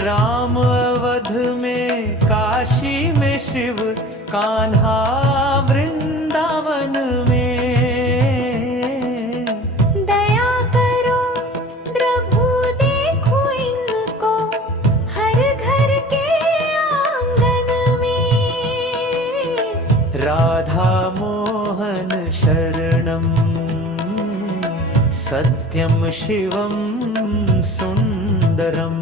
राम अवध में, काशी में शिव, कान्हा वृंदावन में। दया करो प्रभु देखो इनको, हर घर के आंगन में। राधा मोहन शरणम, सत्यम शिवम सुंदरम।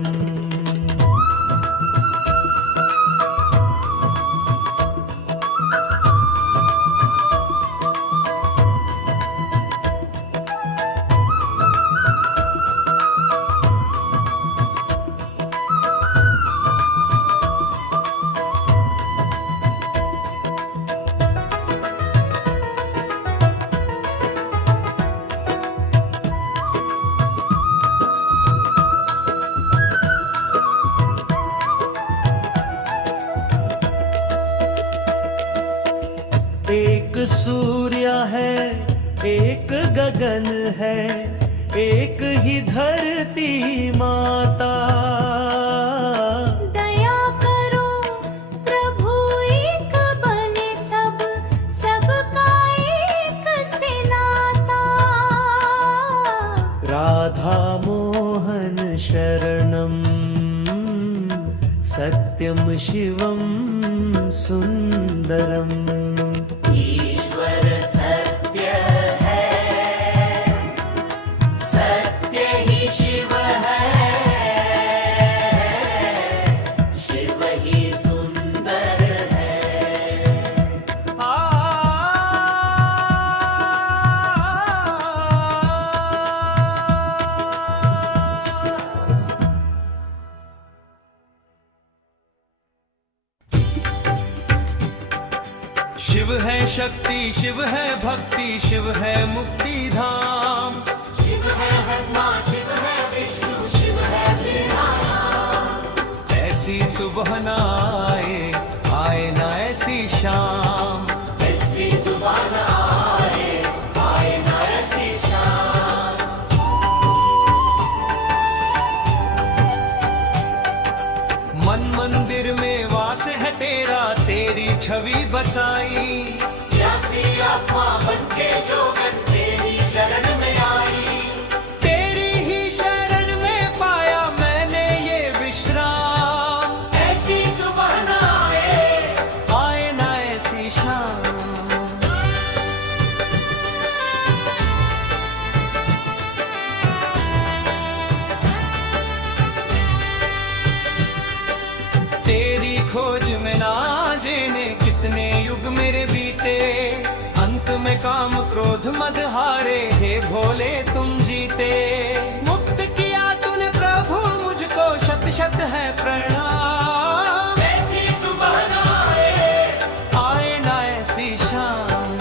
एक सूर्य है, एक गगन है, एक ही धरती माता। दया करो प्रभु एक बने सब, सबका एक से नाता। राधा मोहन शरणम, सत्यम शिवम सुंदरम। ईश्वर सत्य है, सत्य ही शिव है, शिव ही सुंदर है। शिव है शक्ति, शिव है भक्ति, शिव है मुक्ति धाम। शिव है ब्रह्मा, शिव है विष्णु, शिव है वीणायाम। ऐसी सुबह न आए, आए ना ऐसी शाम। ऐसी जुबान आए, आए ना ऐसी शान। मन मंदिर में वास है तेरा, तेरी छवि बसाई। प्यासी आत्मा बनके जोगन तेरी शरण में आई। तेरी ही शरण में पाया मैंने ये विश्राम। ऐसी सुबह न आए, आए ना ऐसी शाम। तेरी खोज में ना जाने कितने युग मेरे बीते। अंत में काम क्रोध मद हारे, हे भोले तुम जीते। मुक्त किया तूने प्रभु मुझको, शत शत है प्रणाम। ऐसी सुबह न आए, आए ना ऐसी शाम।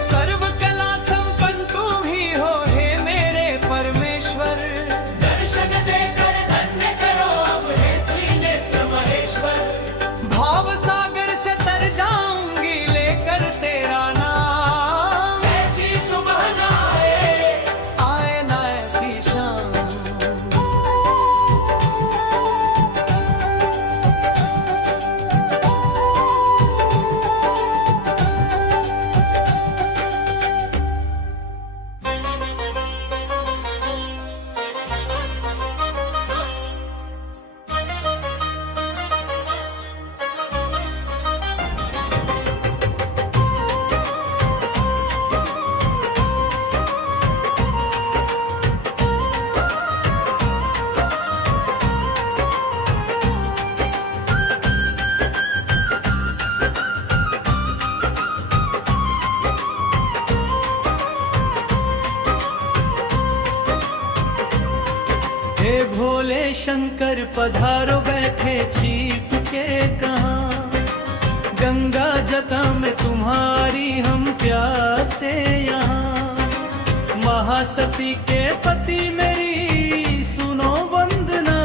सर्व कला संपन्न तुम ही हो, हे मेरे परमेश्वर। दर्शन देकर धन्य करो अब हे शंकर पधारो बैठे छिप के कहाँ, गंगा जटा में तुम्हारी हम प्यासे यहाँ। महासती के पति मेरी सुनो वंदना,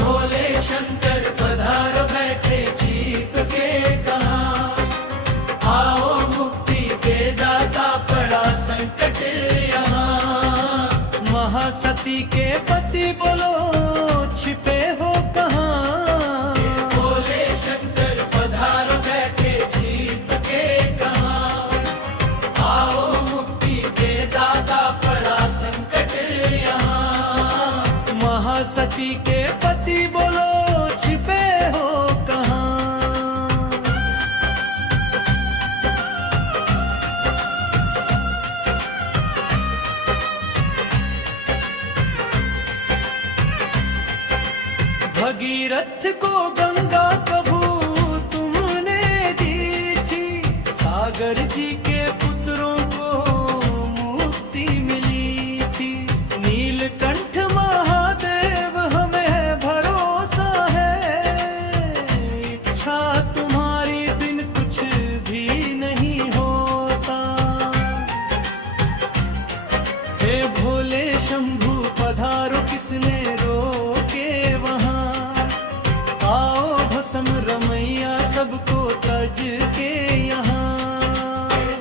भोले शंकर पधारो बैठे छिप के कहाँ। आओ मुक्ति के दाता पड़ा संकट यहाँ। महासती के पति बोलो छिपे हो कहाँ, भोले शंकर पधारो बैठे छिप के कहाँ। आओ मुक्ति के दाता पड़ा संकट यहाँ। महासती के पति बोलो छिपे हो कहाँ। भगीरथ को गंगा कभू तुमने दी थी, सागर जी के पुत्रों को मुक्ति मिली थी। नीलकंठ महादेव हमें भरोसा है, इच्छा तुम्हारी बिन कुछ भी नहीं होता। हे भोले शंभु पधारो किसने रोके वहाँ। आओ भस्म रमैया सबको तज के यहाँ।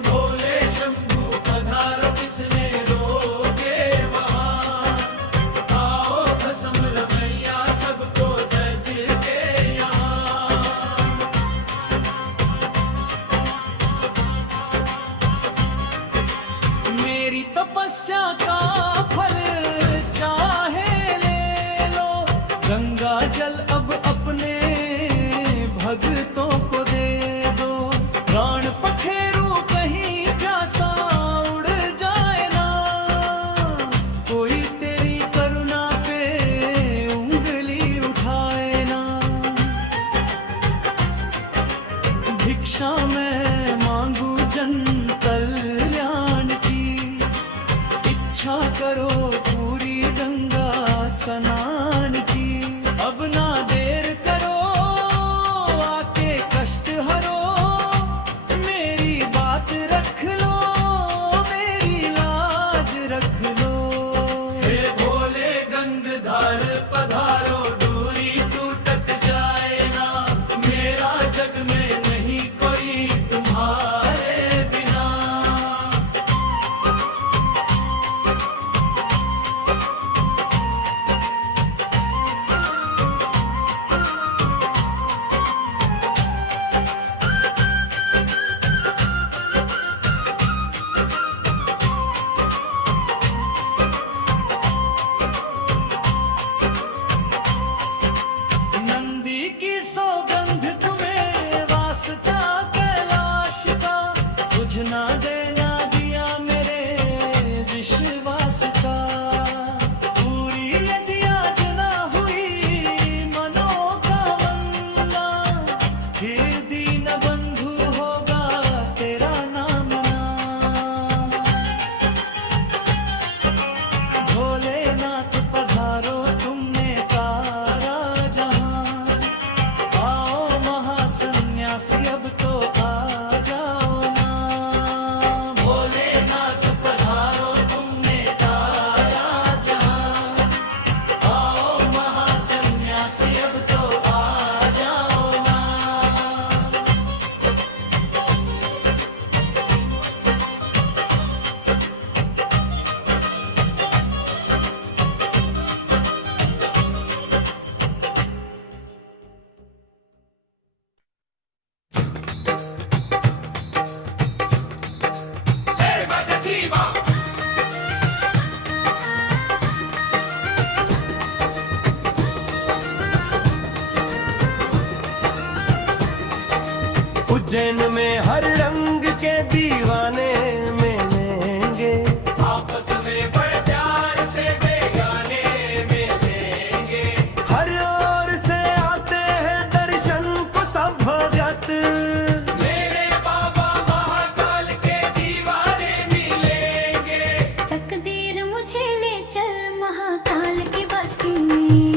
भोले शंभु पधारो किसने रोके वहाँ। आओ भस्म रमैया सबको तज के यहाँ। मेरी तपस्या का फल चाहे ले लो, गंगा जल अब अपने भक्तों को दे दो। प्राण पखेरु कहीं प्यासा उड़ जाए ना, कोई तेरी करुणा पे उंगली उठाए ना। भिक्षा मैं मांगू जन कल्याण की, इच्छा करो पूरी गंगा स्नान की। अब ना देर करो आके कष्ट हरो, मेरी बात रख लो मेरी लाज रख लो। हे भोले गंगधार पधारो दूरी टूटत जाए ना, मेरा जग में नहीं कोई तुम्हारे बिना। नंदी की सौगंध तुम्हें वास्ता कैलाश का, तुझ ना देना दिया मेरे विश्वास का। पूरी यदि आज ना हुई मनोकामना, फिर दीन बंधु होगा तेरा नाम ना। भोलेनाथ पधारो तुमने तारा जहां। आओ महासन्यासी अब तो आ जाओ ना। भोलेनाथ पधारो तुमने तारा जहां। आओ महासन्यासी अब तो आ जाओ ना। उज्जैन में हर रंग के दीवाने मिलेंगे, आपस में बड़े प्यार से बेगाने मिलेंगे। हर ओर से आते हैं दर्शन को सब भगत, मेरे बाबा महाकाल के दीवाने मिलेंगे। तकदीर मुझे ले चल महाकाल की बस्ती में।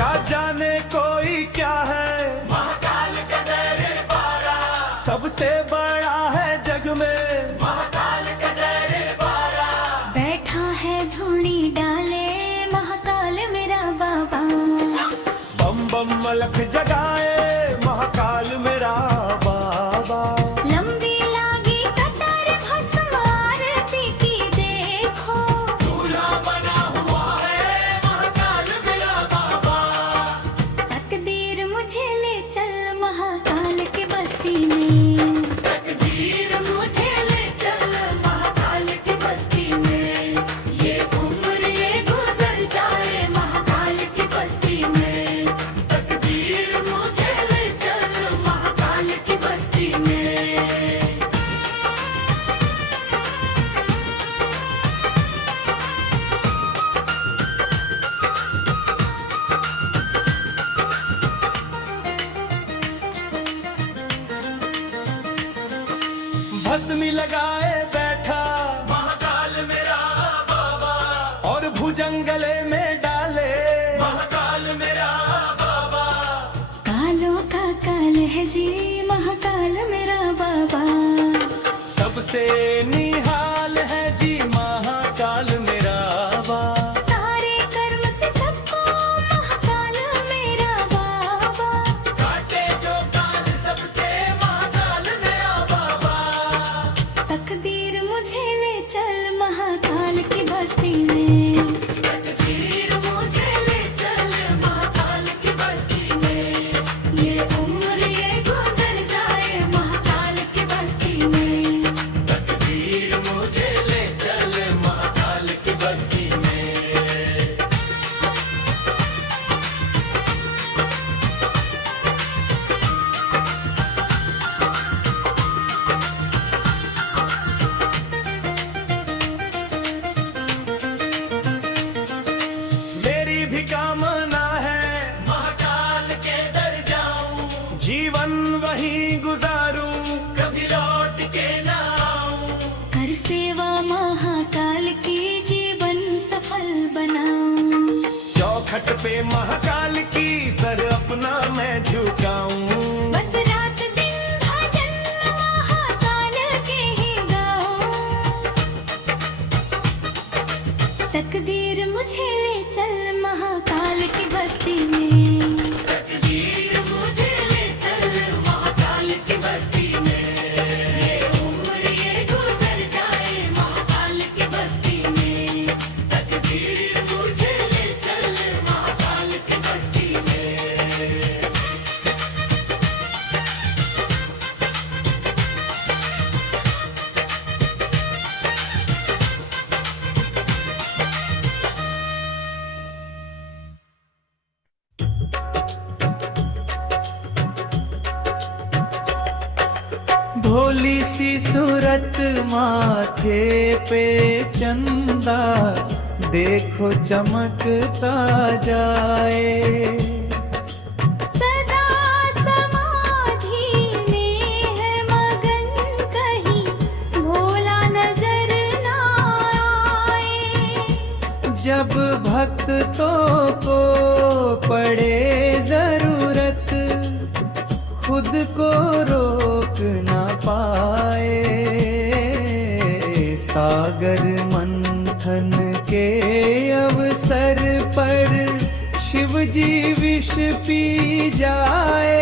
क्या जाने कोई क्या है महाकाल का दरबारा, सबसे बड़ा है जग में महाकाल का दरबारा। बैठा है धूनी डाले महाकाल मेरा बाबा। बम बम मलक जगाए महाकाल मेरा बाबा। लंबी लागी कतार भस्म आरती की देखो, दूल्हा बना हुआ है महाकाल मेरा बाबा। तकदीर मुझे ले चल महाकाल की बस्ती में। तकदीर मुझे ले चल महाकाल की बस्ती में। ये उम्र ये गुजर जाए महाकाल की बस्ती में। तकदीर मुझे ले चल महाकाल की बस्ती में। भस्मी लगाए बैठा महाकाल मेरा बाबा, और भुजंगले में डाले महाकाल मेरा बाबा। कालों का काल है जी महाकाल मेरा बाबा। सबसे निहाल है जी महाकाल मेरा बाबा। तारे कर्म से सबको महाकाल मेरा बाबा। काटे जो काल सबके महाकाल मेरा बाबा। तकदीर मुझे ले चल महाकाल की बस्ती में। तकदीर मुझे ले चल महाकाल की बस्ती में। ये उम्र ये गुजर जाए महाकाल की बस्ती में। तकदीर मुझे ले चल महाकाल की बस्ती में। मेरी भी कामना है महाकाल के दर जाऊं, जीवन वहीं गुजारूं, कभी लौट के ना आऊं। कर सेवा महाकाल की जीवन सफल बनाऊं। चौखट पे महाकाल की सर अपना मैं झुकाऊं। बस रात दिन भजन महाकाल के ही गाऊं। तकदीर मुझे ले चल महाकाल की बस्ती में। तकदीर मुझे ले चल महाकाल की बस्ती में। ये उम्र ये गुजर जाए महाकाल की बस्ती में। तकदीर मुझे ले चल महाकाल की बस्ती में। भोली सी सूरत माथे पे चंदा, देखो चमकता जाए। सदा समाधि में है मगन, कहीं भोला नजर ना आए। जब भक्तों को पड़े जरूरत, खुद को रोक ना पाए। सागर मंथन के अवसर पर शिव जी विष पी जाए।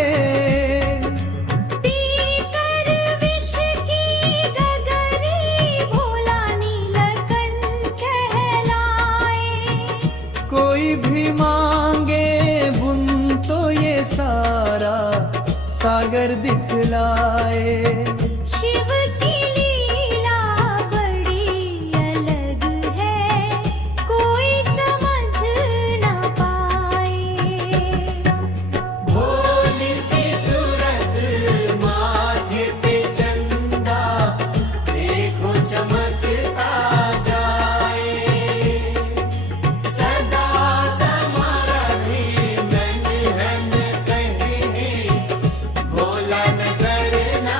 पीकर विष की गगरी भोला नीलकंठ कहलाए। कोई भी मांगे बुन तो ये सारा सागर दिखलाए। शिव की लीला बड़ी अलग है, कोई समझ ना पाए। भोली सी सूरत माथे पे चंदा, देखो चमकता जाए। सदा समाधि में है कहीं भोला नजर ना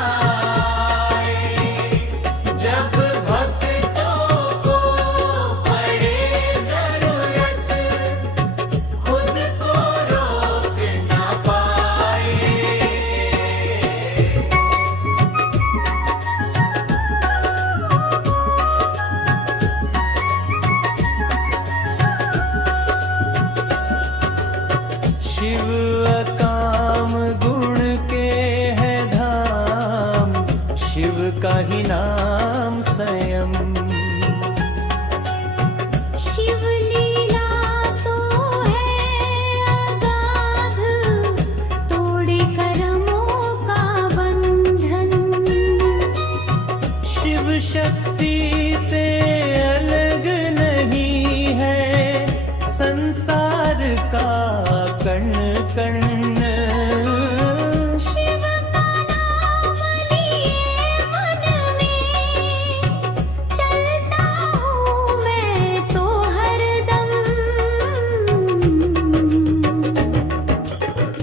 शिव अकाम गुण के है धाम, शिव का ही नाम संयम। शिव लीला तो है अगाध, तोड़े कर्मों का बंधन। शिव शक्ति से अलग नहीं है संसार का कण कण। शिव का नाम लिए मन में, चलता हूँ मैं तो हरदम।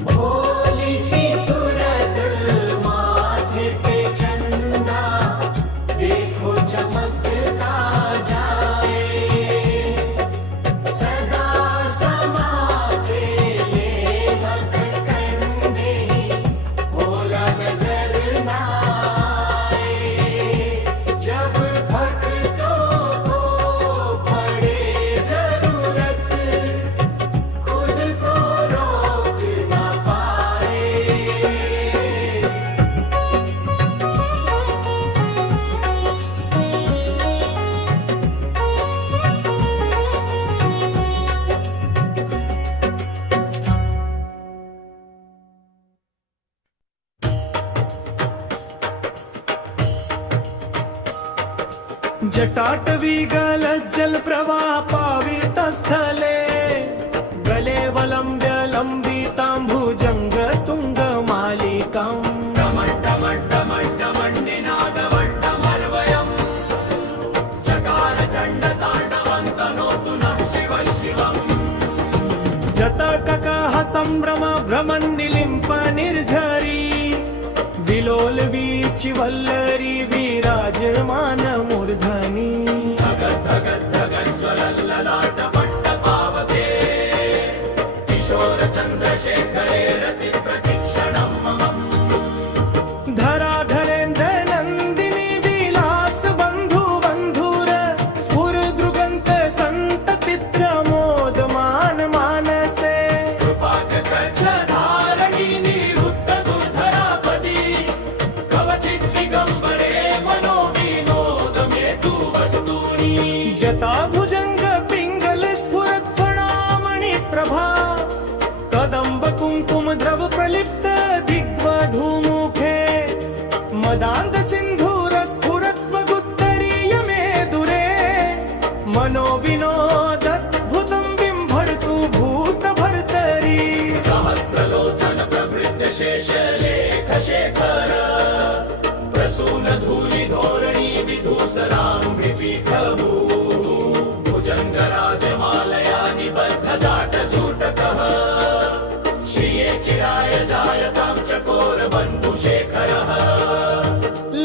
भोली सी सूरत, माथे पे चंदा, देखो चमकता जाए। सदा समाते ले भक्त कंधे, भोला नजर ना आए। जब भक्तों को पड़े जरूरत, खुद को रोक ना पाए। जटाटवी गलज्जल प्रवाह पावित स्थले, गले वलंब्य लंबितांभुजंग तुंग मालिकाम्। जतककः संभ्रम भ्रमन्निलिम्प निर्झरी, विलोल वीचि वल्लरी विराजमान मूर्धनि। धराधरेन्द्र नन्दिनी विलास बन्धु बन्धुर, स्फुरदृगन्त सन्ततित्र मोदमान मानसे। जटा भुजंग पिंगल स्फुरत् फणामणि प्रभा, कदम्ब कुंकुम द्रव प्रलिप्त दिग्वधूमुखे। मदान्त सिन्धूर स्फुरत् स्वगुत्तरीय मेदुरे, मनोविनोदद्भुतं बिम्भर्तु भूत भर्तरी। सहस्रलोचन प्रभृत्य शेषलेख शेखर, प्रसून धूलि धोरणी विधूसराम्भि पीठभू। भुजंग राजमालया निबद्ध जाट जूटकः, श्रिये चिराय जायतां चकोर बन्धुशेखरः।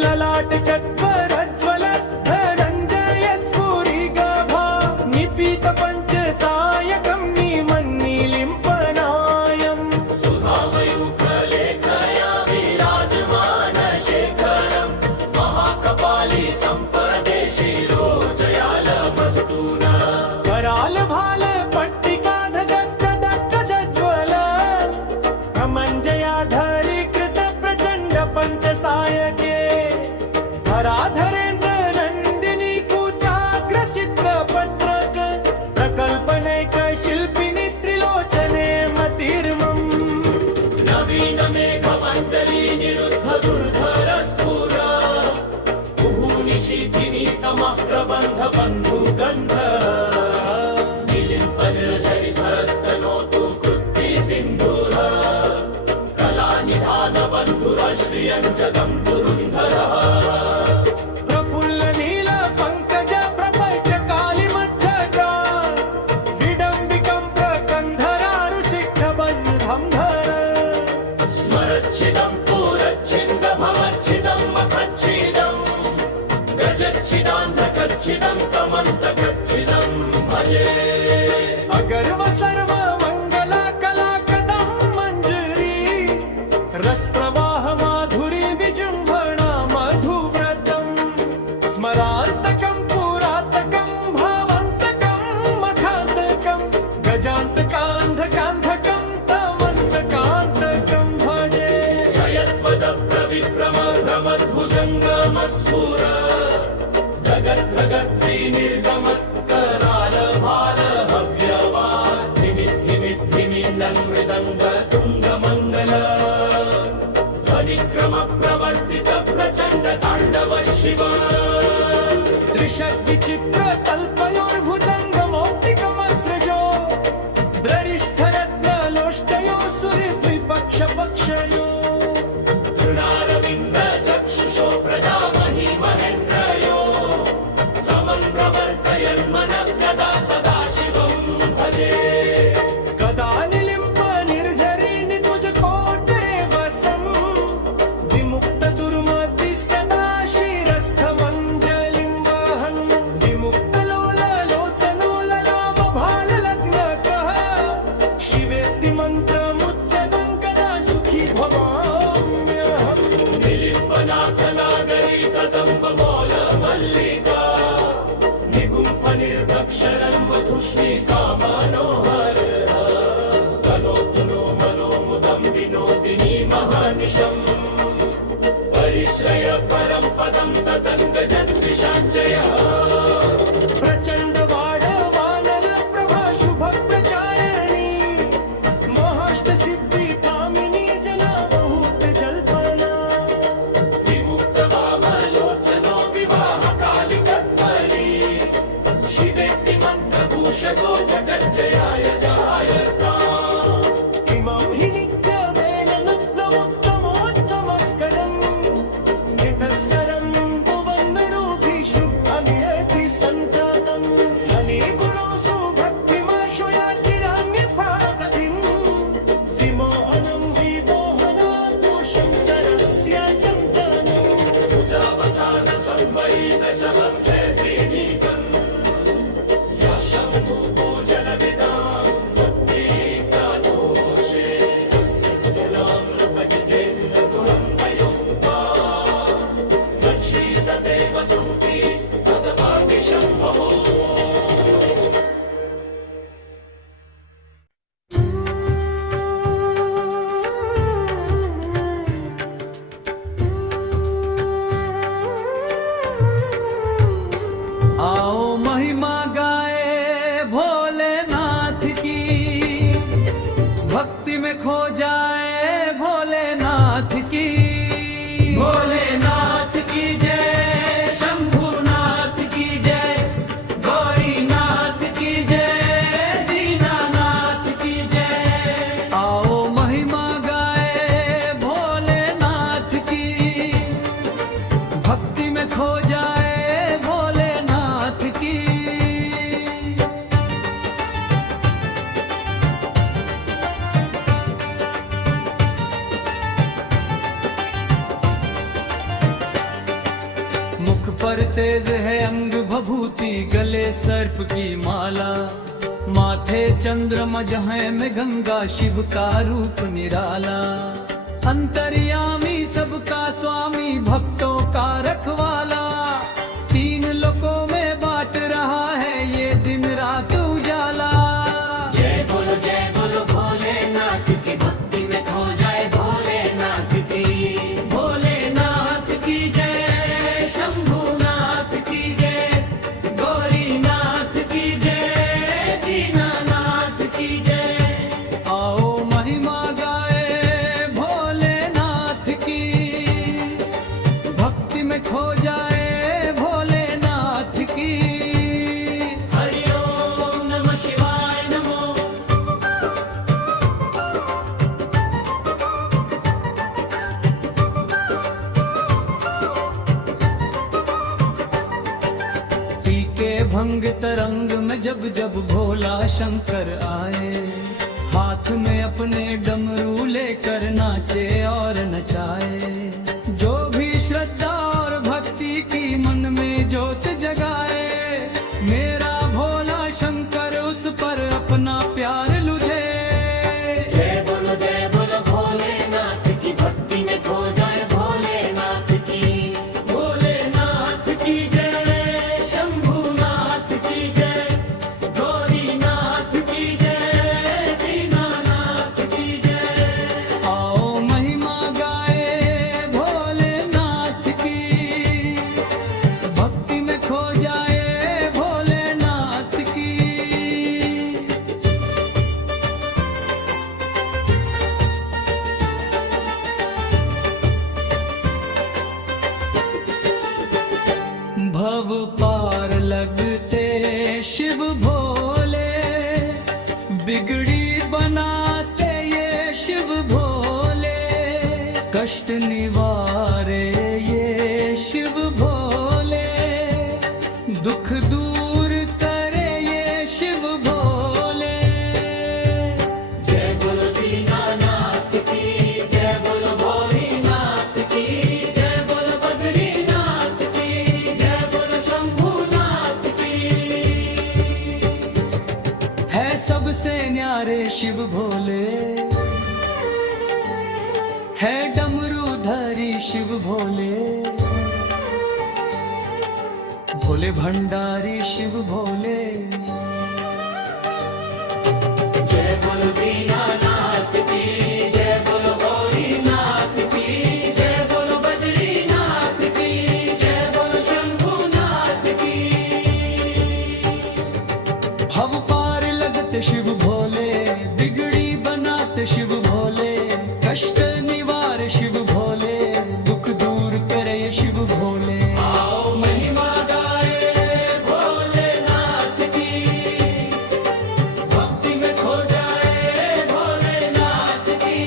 ललाट चत्वरज्ज्वल धनञ्जय स्फुरिगभा, निपीत पञ्चसायकं निमन्निलिम्पनायम्। सुधामयूखलेखया विराजमान शेखरम्, महाकपाली सम्पदे शिरोजयालमस्तून। कराल भाल पट्टिका धगज्जल, अमञ्जयाधरी कृत प्रचण्ड पञ्चसायके। धराधरेन्द्र नन्दिनी कुचाग्र चित्रपत्रक, प्रकल्पनैक शिल्पिनि त्रिलोचने मतिर्मम्। नवीन मेघमण्डली निरुद्ध दुर्धर स्फुर, निशीथिनी तमः प्रबन्ध बन्धुगन्ध। निलिम्पनिर्झरिधरस्तनोतु कृत्ति सिन्धुर, कलानिधान बन्धुरश्रियञ्जदं दुरुन्धरः। प्रफुल्ल नील पंकज प्रपंच कालिमज्जगा, विडम्बिकं प्रकन्धरारुचिक्र बन्धं धर। स्मरच्छिदं पुरच्छिन्द भवच्छिदं मखच्छिदं, गजच्छिदान्धकच्छिदं तमन्तकच्छिदं भजे। अगर्व सर्व मंगला कला कदम मंजरी, रस प्रवाह माधुरी विजृंभ मधुश्रीका मनोहर तनोतुनो मनोमुदं विनोदिनी महानिशम् परिश्रय परं पदं ततङ्गजद्विषाञ्जयः प्रचंड वाड वानर प्रभा शुभ प्रचारिणी मोहाष्ट सिद्धि कामिनी जना बहुत जल्पना विमुक्तवामलोचनो विवाहकालिकध्वनि शिवेति मन्त्रभूषको जगज्जयाय जायता इमं हि नित्यवेन नग्नमुत्तमोत्तमस्करम् एतत्सरं भुवनरूपी शुभमेति सन्ततम् अनेकुलोऽसु भक्तिमाशु यातिरान्यभागतिम् विमोहनं विमोहनात् शङ्करस्य चिन्तनम् पूजावसान संवै दशमन्त्रे त्रीणीकम् यः शम्भुपूजनविदां भक्तिकादोषे तस्य स्थूलां नृपगितेन्द्र पुरन्दयं वा नक्षी सदैव सन्ति तदभाग्य शम्भोः आओ महिमा गाए भोलेनाथ की भक्ति में खो जाए भोलेनाथ की भोलेनाथ की जय शंभुनाथ की जय गौरीनाथ की जय दीनानाथ की जय आओ महिमा गाए भोलेनाथ की भक्ति में खो जाए भोलेनाथ की मुख पर तेज है अंग भभूति गले सर्प की माला माथे चंद्रमा जहाँ में गंगा शिव का रूप निराला अंतर्यामी सबका स्वामी भक्तों का रखवाला तीन लोकों में बांट रहा है ये दिन रात उजाला जय बोलो भोलेनाथ की भक्ति में खो जाए भोलेनाथ की भोलेनाथ की जय शंभुनाथ की जय गौरीनाथ की जय दीनानाथ की जय आओ महिमा गाए भोलेनाथ की भक्ति में खो जाए भोलेनाथ की हरि ओम नमः शिवाय नमो पी के भंग तरंग में जब जब भोला शंकर आए हाथ में अपने डमरू लेकर नाचे और नचाए जो भी श्रद्धा और भक्ति की मन में ज्योत जगाए मेरा भोला शंकर उस पर अपना प्यार लुझे जय बोलो भोलेनाथ की भक्ति में खो जाए भोलेनाथ की जय शंभुनाथ की जय गौरीनाथ की जय दीनानाथ की जय आओ महिमा गाए भोलेनाथ की भक्ति में खो जाए भोलेनाथ की भव पार लगते शिव भोले बिगड़ी बनाते ये शिव भोले कष्ट निवारे ये शिव भोले दुख दूर करे ये शिव भोले जय बोलो दीनानाथ की जय बोलो भोलेनाथ की जय बोलो बद्रीनाथ की जय बोलो शंभुनाथ की है सबसे न्यारे शिव भोले है डमरूधरी शिव भोले भोले भंडारी शिव भोले बोलो दीनानाथ की जय, बोलो गौरीनाथ की जय, बोलो बद्रीनाथ की जय, बोलो शंभुनाथ की। भव पार लगते शिव भोले, बिगड़ी बनाते शिव भोले, कष्ट निवार शिव भोले, दुख दूर करे शिव भोले। आओ महिमा गाए भोलेनाथ की, भक्ति में खो जाए भोलेनाथ की।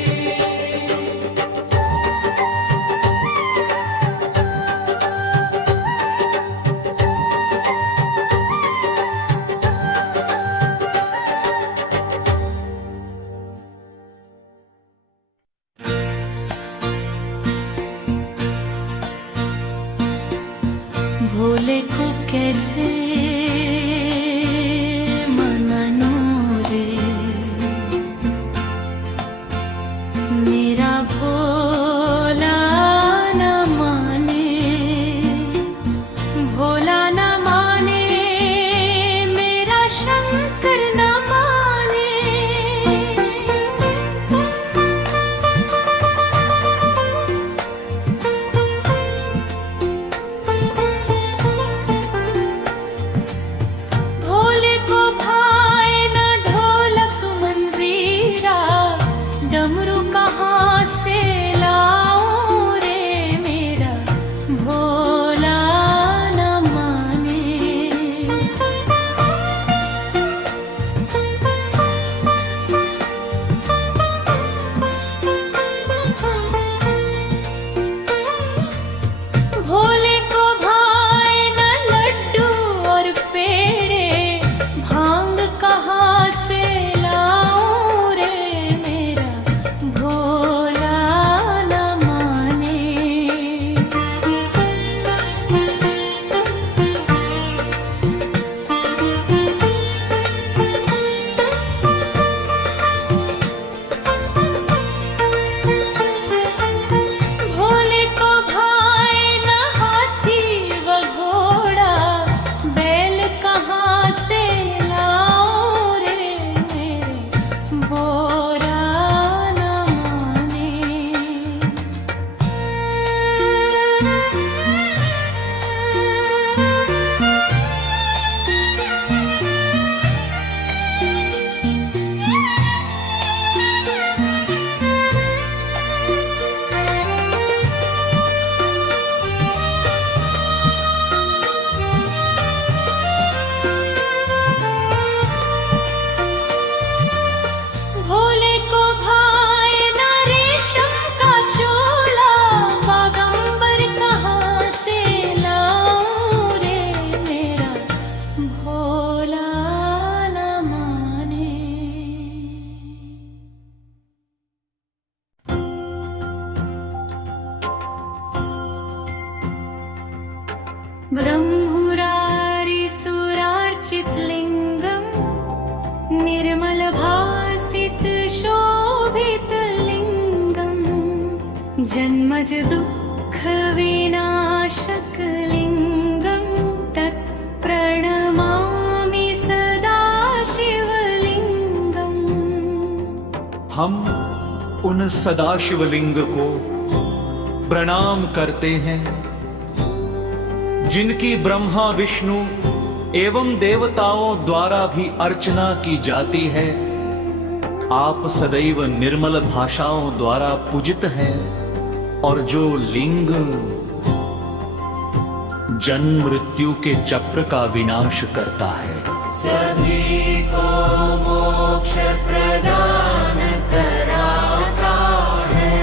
भोले को कैसे मनाऊं रे, मेरा भोला न माने, भोला न माने, मेरा शंकर न माने। भोले को भाए न ढोलक मंजीरा, डमरू कहाँ से लाऊं रे, मेरा भोला न माने। भोले को भाए न लड्डू और पेड़े, भांग कहाँ से लाऊं रे, मेरा भोला न माने। भोले को भाए न हाथी व घोड़ा, बैल कहाँ से लाऊं रे, मेरे भोला न माने। भोले को भाए न रेशम का चोला, बागंबर कहाँ से लाऊं रे, मेरा भोला न माने। ब्रह्मुरारिसुरार्चितलिङ्गं, निर्मलभासित शोभितलिङ्गं, जन्मज दुःख विनाशकलिङ्गं, तत् प्रणमामि सदा शिवलिङ्गम्। हम उन सदाशिवलिंग को प्रणाम करते हैं जिनकी ब्रह्मा विष्णु एवं देवताओं द्वारा भी अर्चना की जाती है। आप सदैव निर्मल भाषाओं द्वारा पूजित हैं और जो लिंग जन्म मृत्यु के चक्र का विनाश करता है। सभी को मोक्ष प्रदान कराता है।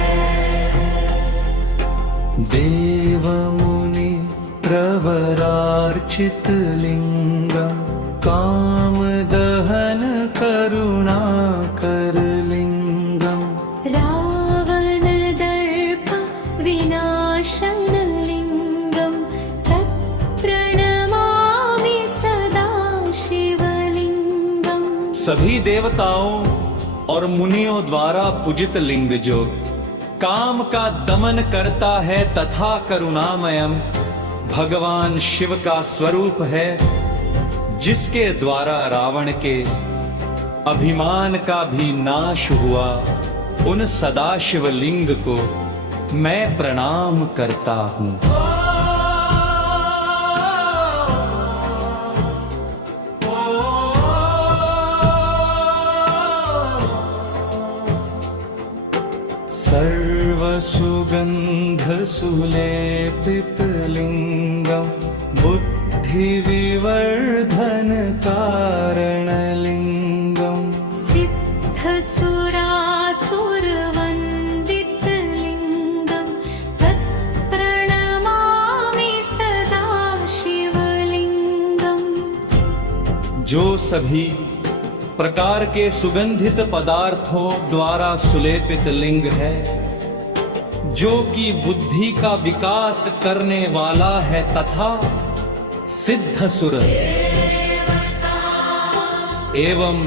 देव मुनि प्रवरार्चित लिंगम, काम दहन करुणाकर लिंगम, रावण दर्प विनाशन लिंगम, तत्प्रणमामि सदा शिवलिंगम। सभी देवताओं और मुनियों द्वारा पूजित लिंग जो काम का दमन करता है तथा करुणामयम भगवान शिव का स्वरूप है, जिसके द्वारा रावण के अभिमान का भी नाश हुआ, उन सदाशिव लिंग को मैं प्रणाम करता हूँ। सर्वसुगंध सुलेपित लिंगम बुद्धिविवर्धन कारणलिंगम सिद्धसुरासुरवन्दितलिङ्गं तत्प्रणमामि सदा शिवलिङ्गम्। जो सभी प्रकार के सुगंधित पदार्थों द्वारा सुलेपित लिंग है, जो कि बुद्धि का विकास करने वाला है तथा सिद्धसुर एवं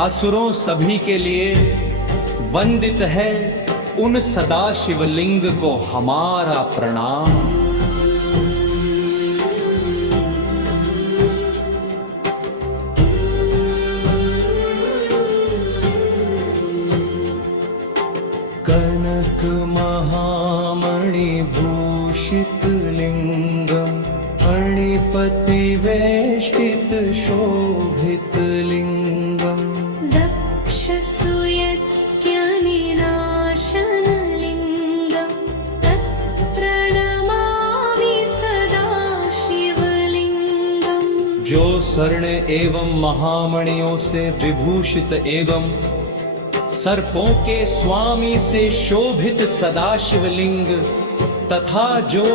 असुरों सभी के लिए वंदित है, उन सदाशिव लिंग को हमारा प्रणाम। कनक महामणि भूषित लिंगम अणिपति वेष्टित शोभित लिंगम दक्षसूयज्ञनिनाशनलिङ्गं तत्प्रणमामि सदा शिवलिङ्गम्। जो स्वर्ण एवं महामणियों से विभूषित एवं सर्पों के स्वामी से शोभित सदाशिव लिंग तथा जो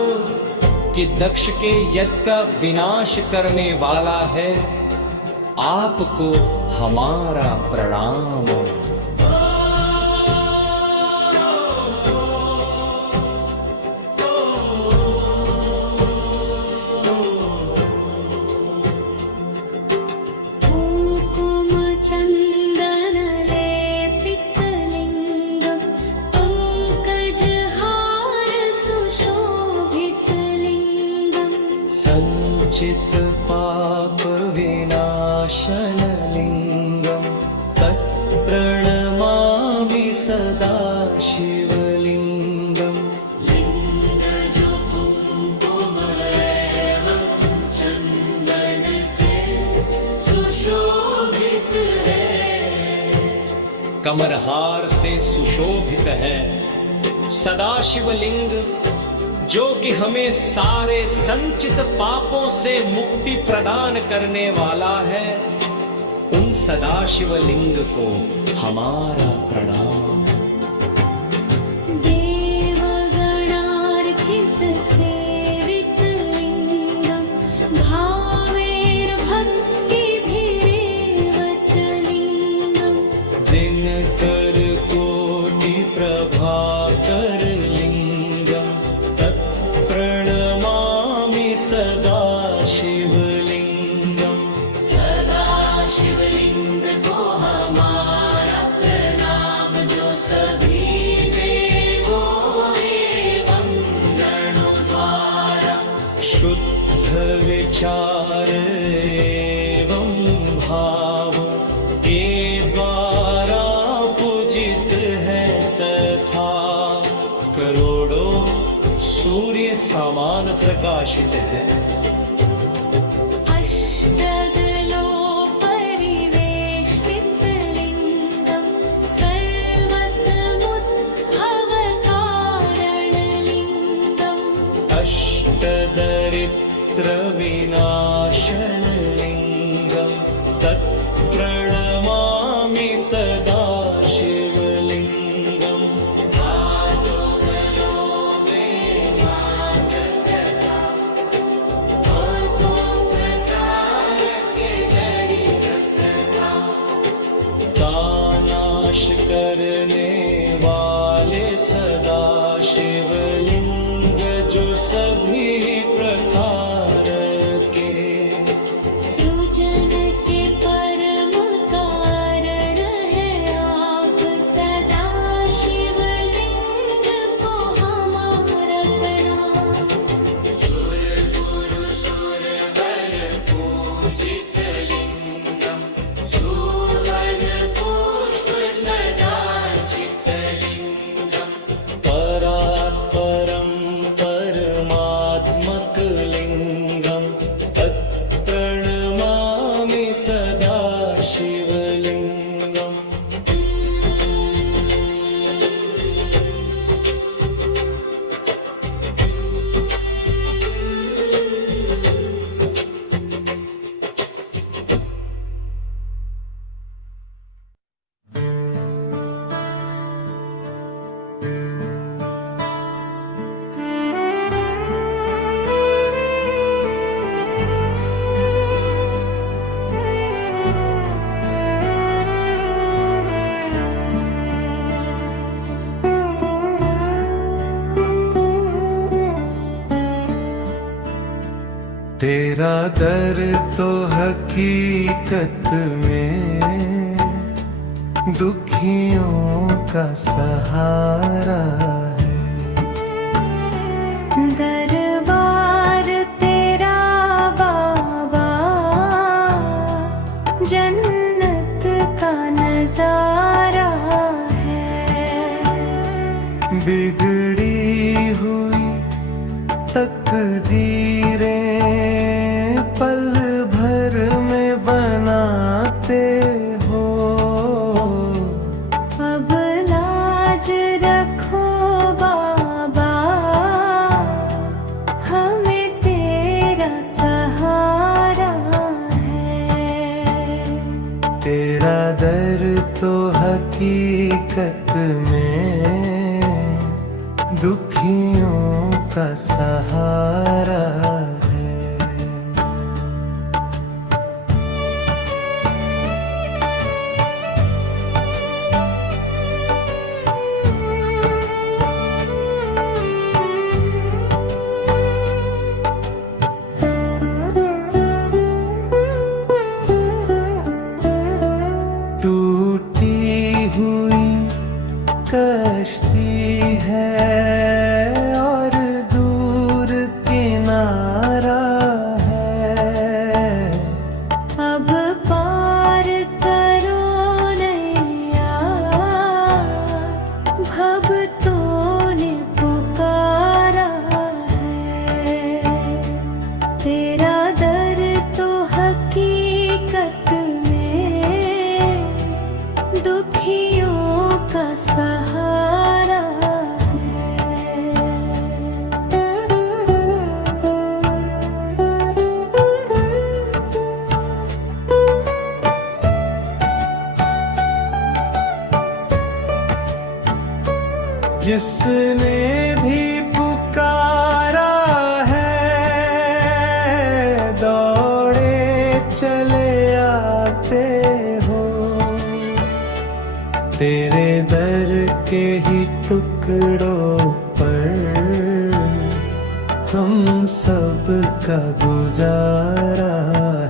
कि दक्ष के यज्ञ का विनाश करने वाला है, आपको हमारा प्रणाम। कुङ्कुमचन्दनलेपितलिङ्गं पङ्कजहार सुशोभितलिङ्गम् संचित पाप विनाशन लिंगम तत्प्रणमामि सदा शिवलिंगम लिंगजो कुंकुम एवं चंदन से सुशोभित है। कमरहार से सुशोभित है सदाशिव लिंग, जो कि हमें सारे संचित पापों से मुक्ति प्रदान करने वाला है, उन सदाशिव लिंग को हमारा प्रणाम। देवगणार्चित सेवितलिङ्गं भावैर्भक्तिभिरेव च लिङ्गम् दिनकर कोटि प्रभाकर लिंगम तत्प्रणमामि सदा शिवलिंगम सदा शिवलिंग को हमारा प्रणाम, जो सभी देवों एवं गणों द्वारा शुद्ध विचार एवं भाव के द्वारा पूजित है तथा करोड़ों सूर्य समान प्रकाशित है। अष्टदलोपरिवेष्टितलिङ्गं सर्वसमुद्भवकारणलिङ्गम् अष्टदरिद्र विनाशन लिंगम तत्प्रणमामि सदा शिवलिंगम दानाश करने वाले सदा शिवलिंग, जो सभी प्रकार के सृजन के परम कारण है आप, सदा शिवलिंग को हमारा प्रणाम। सुरवर पूजित लिंगम सुवर तेरा दर तो हकीकत में दुखियों का सहारा है। दरबार तेरा बाबा जन्नत का नजारा है। बिगड़ी हुई तकदीरें पल भर में बनाते हो। अब लाज रखो बाबा हमें तेरा सहारा है। तेरा दर तो हकीकत में दुखियों का सहारा है। टूटी हुई कश्ती है और दूर किनारा है। अब पार करो नैया भक्तों ने पुकारा है। तेरा दर तो हकीकत में दुखियों का सहारा है। जिसने भी पुकारा है दौड़े चले आते हो। तेरे दर के ही टुकड़ों पर हम सब का गुजारा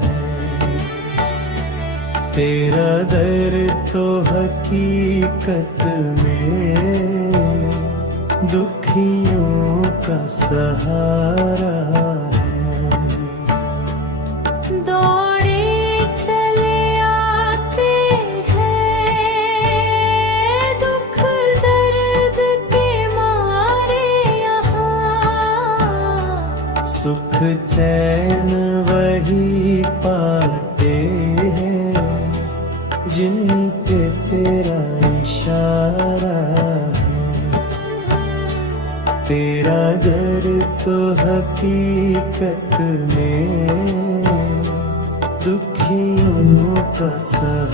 है। तेरा दर तो हकीकत में दुखियों का सहारा है। दौड़े चले आते हैं दुख दर्द के मारे यहाँ। सुख चैन वही पाते हैं जिन पे तेरा इशारा है। तेरा दर तो हकीकत में दुखियों का सहारा